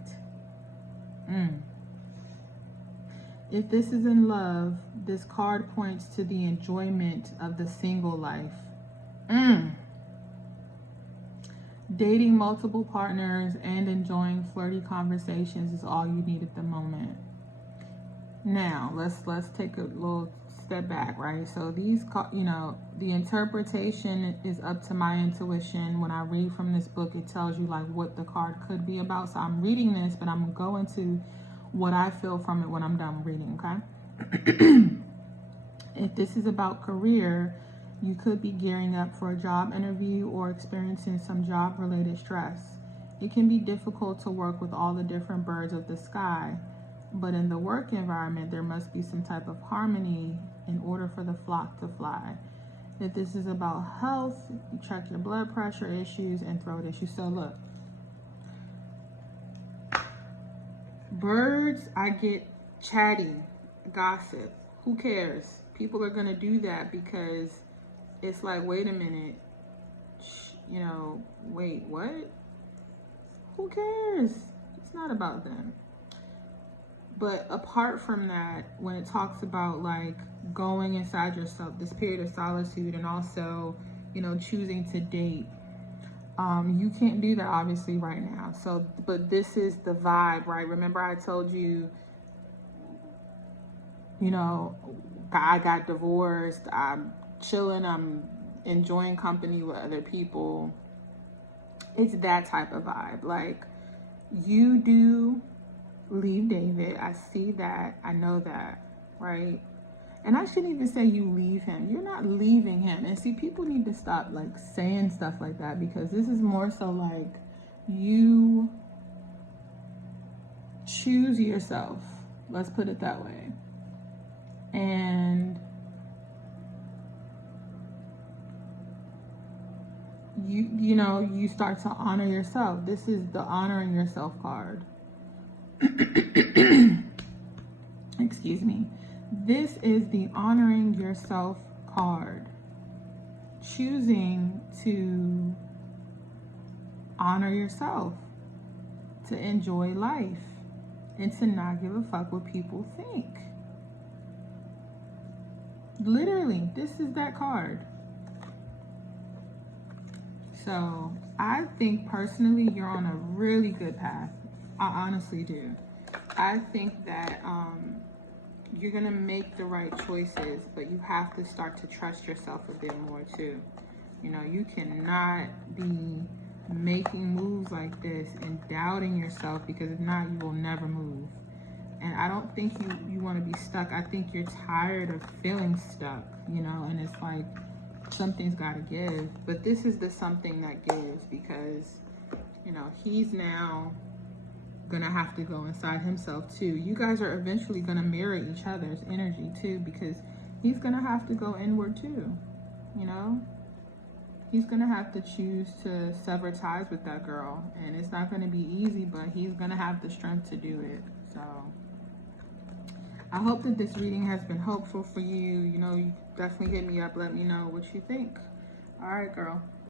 If this is in love, this card points to the enjoyment of the single life. Dating multiple partners and enjoying flirty conversations is all you need at the moment. Now, let's take a little step back, right? So these, the interpretation is up to my intuition. When I read from this book, it tells you like what the card could be about. So I'm reading this, but I'm going to go into what I feel from it when I'm done reading, okay? If this is about career, you could be gearing up for a job interview or experiencing some job-related stress. It can be difficult to work with all the different birds of the sky, but in the work environment, there must be some type of harmony in order for the flock to fly. If this is about health, you check your blood pressure issues and throat issues. So look, birds, I get chatty, gossip. Who cares? People are gonna do that because it's like, wait a minute, wait, what? Who cares? It's not about them. But apart from that, when it talks about like going inside yourself, this period of solitude, and also, choosing to date, you can't do that obviously right now. So, but this is the vibe, right? Remember I told you, I got divorced, I'm chilling, I'm enjoying company with other people. It's that type of vibe. Like, you do leave David. I see that. I know that, right? And I shouldn't even say you leave him. You're not leaving him. And see, people need to stop like saying stuff like that, because this is more so like you choose yourself. Let's put it that way. And you start to honor yourself. This is the honoring yourself card. Excuse me. This is the honoring yourself card. Choosing to honor yourself, to enjoy life, and to not give a fuck what people think. Literally, this is that card. So I think personally you're on a really good path. I honestly do. I think that you're gonna make the right choices, but you have to start to trust yourself a bit more too. You cannot be making moves like this and doubting yourself, because if not, you will never move. And I don't think you want to be stuck. I think you're tired of feeling stuck, and it's like something's got to give. But this is the something that gives, because he's now gonna have to go inside himself too. You guys are eventually gonna mirror each other's energy too, because he's gonna have to go inward too, you know? He's gonna have to choose to sever ties with that girl, and it's not gonna be easy, but he's gonna have the strength to do it. So I hope that this reading has been helpful for you. You know, you definitely hit me up, let me know what you think. All right, girl.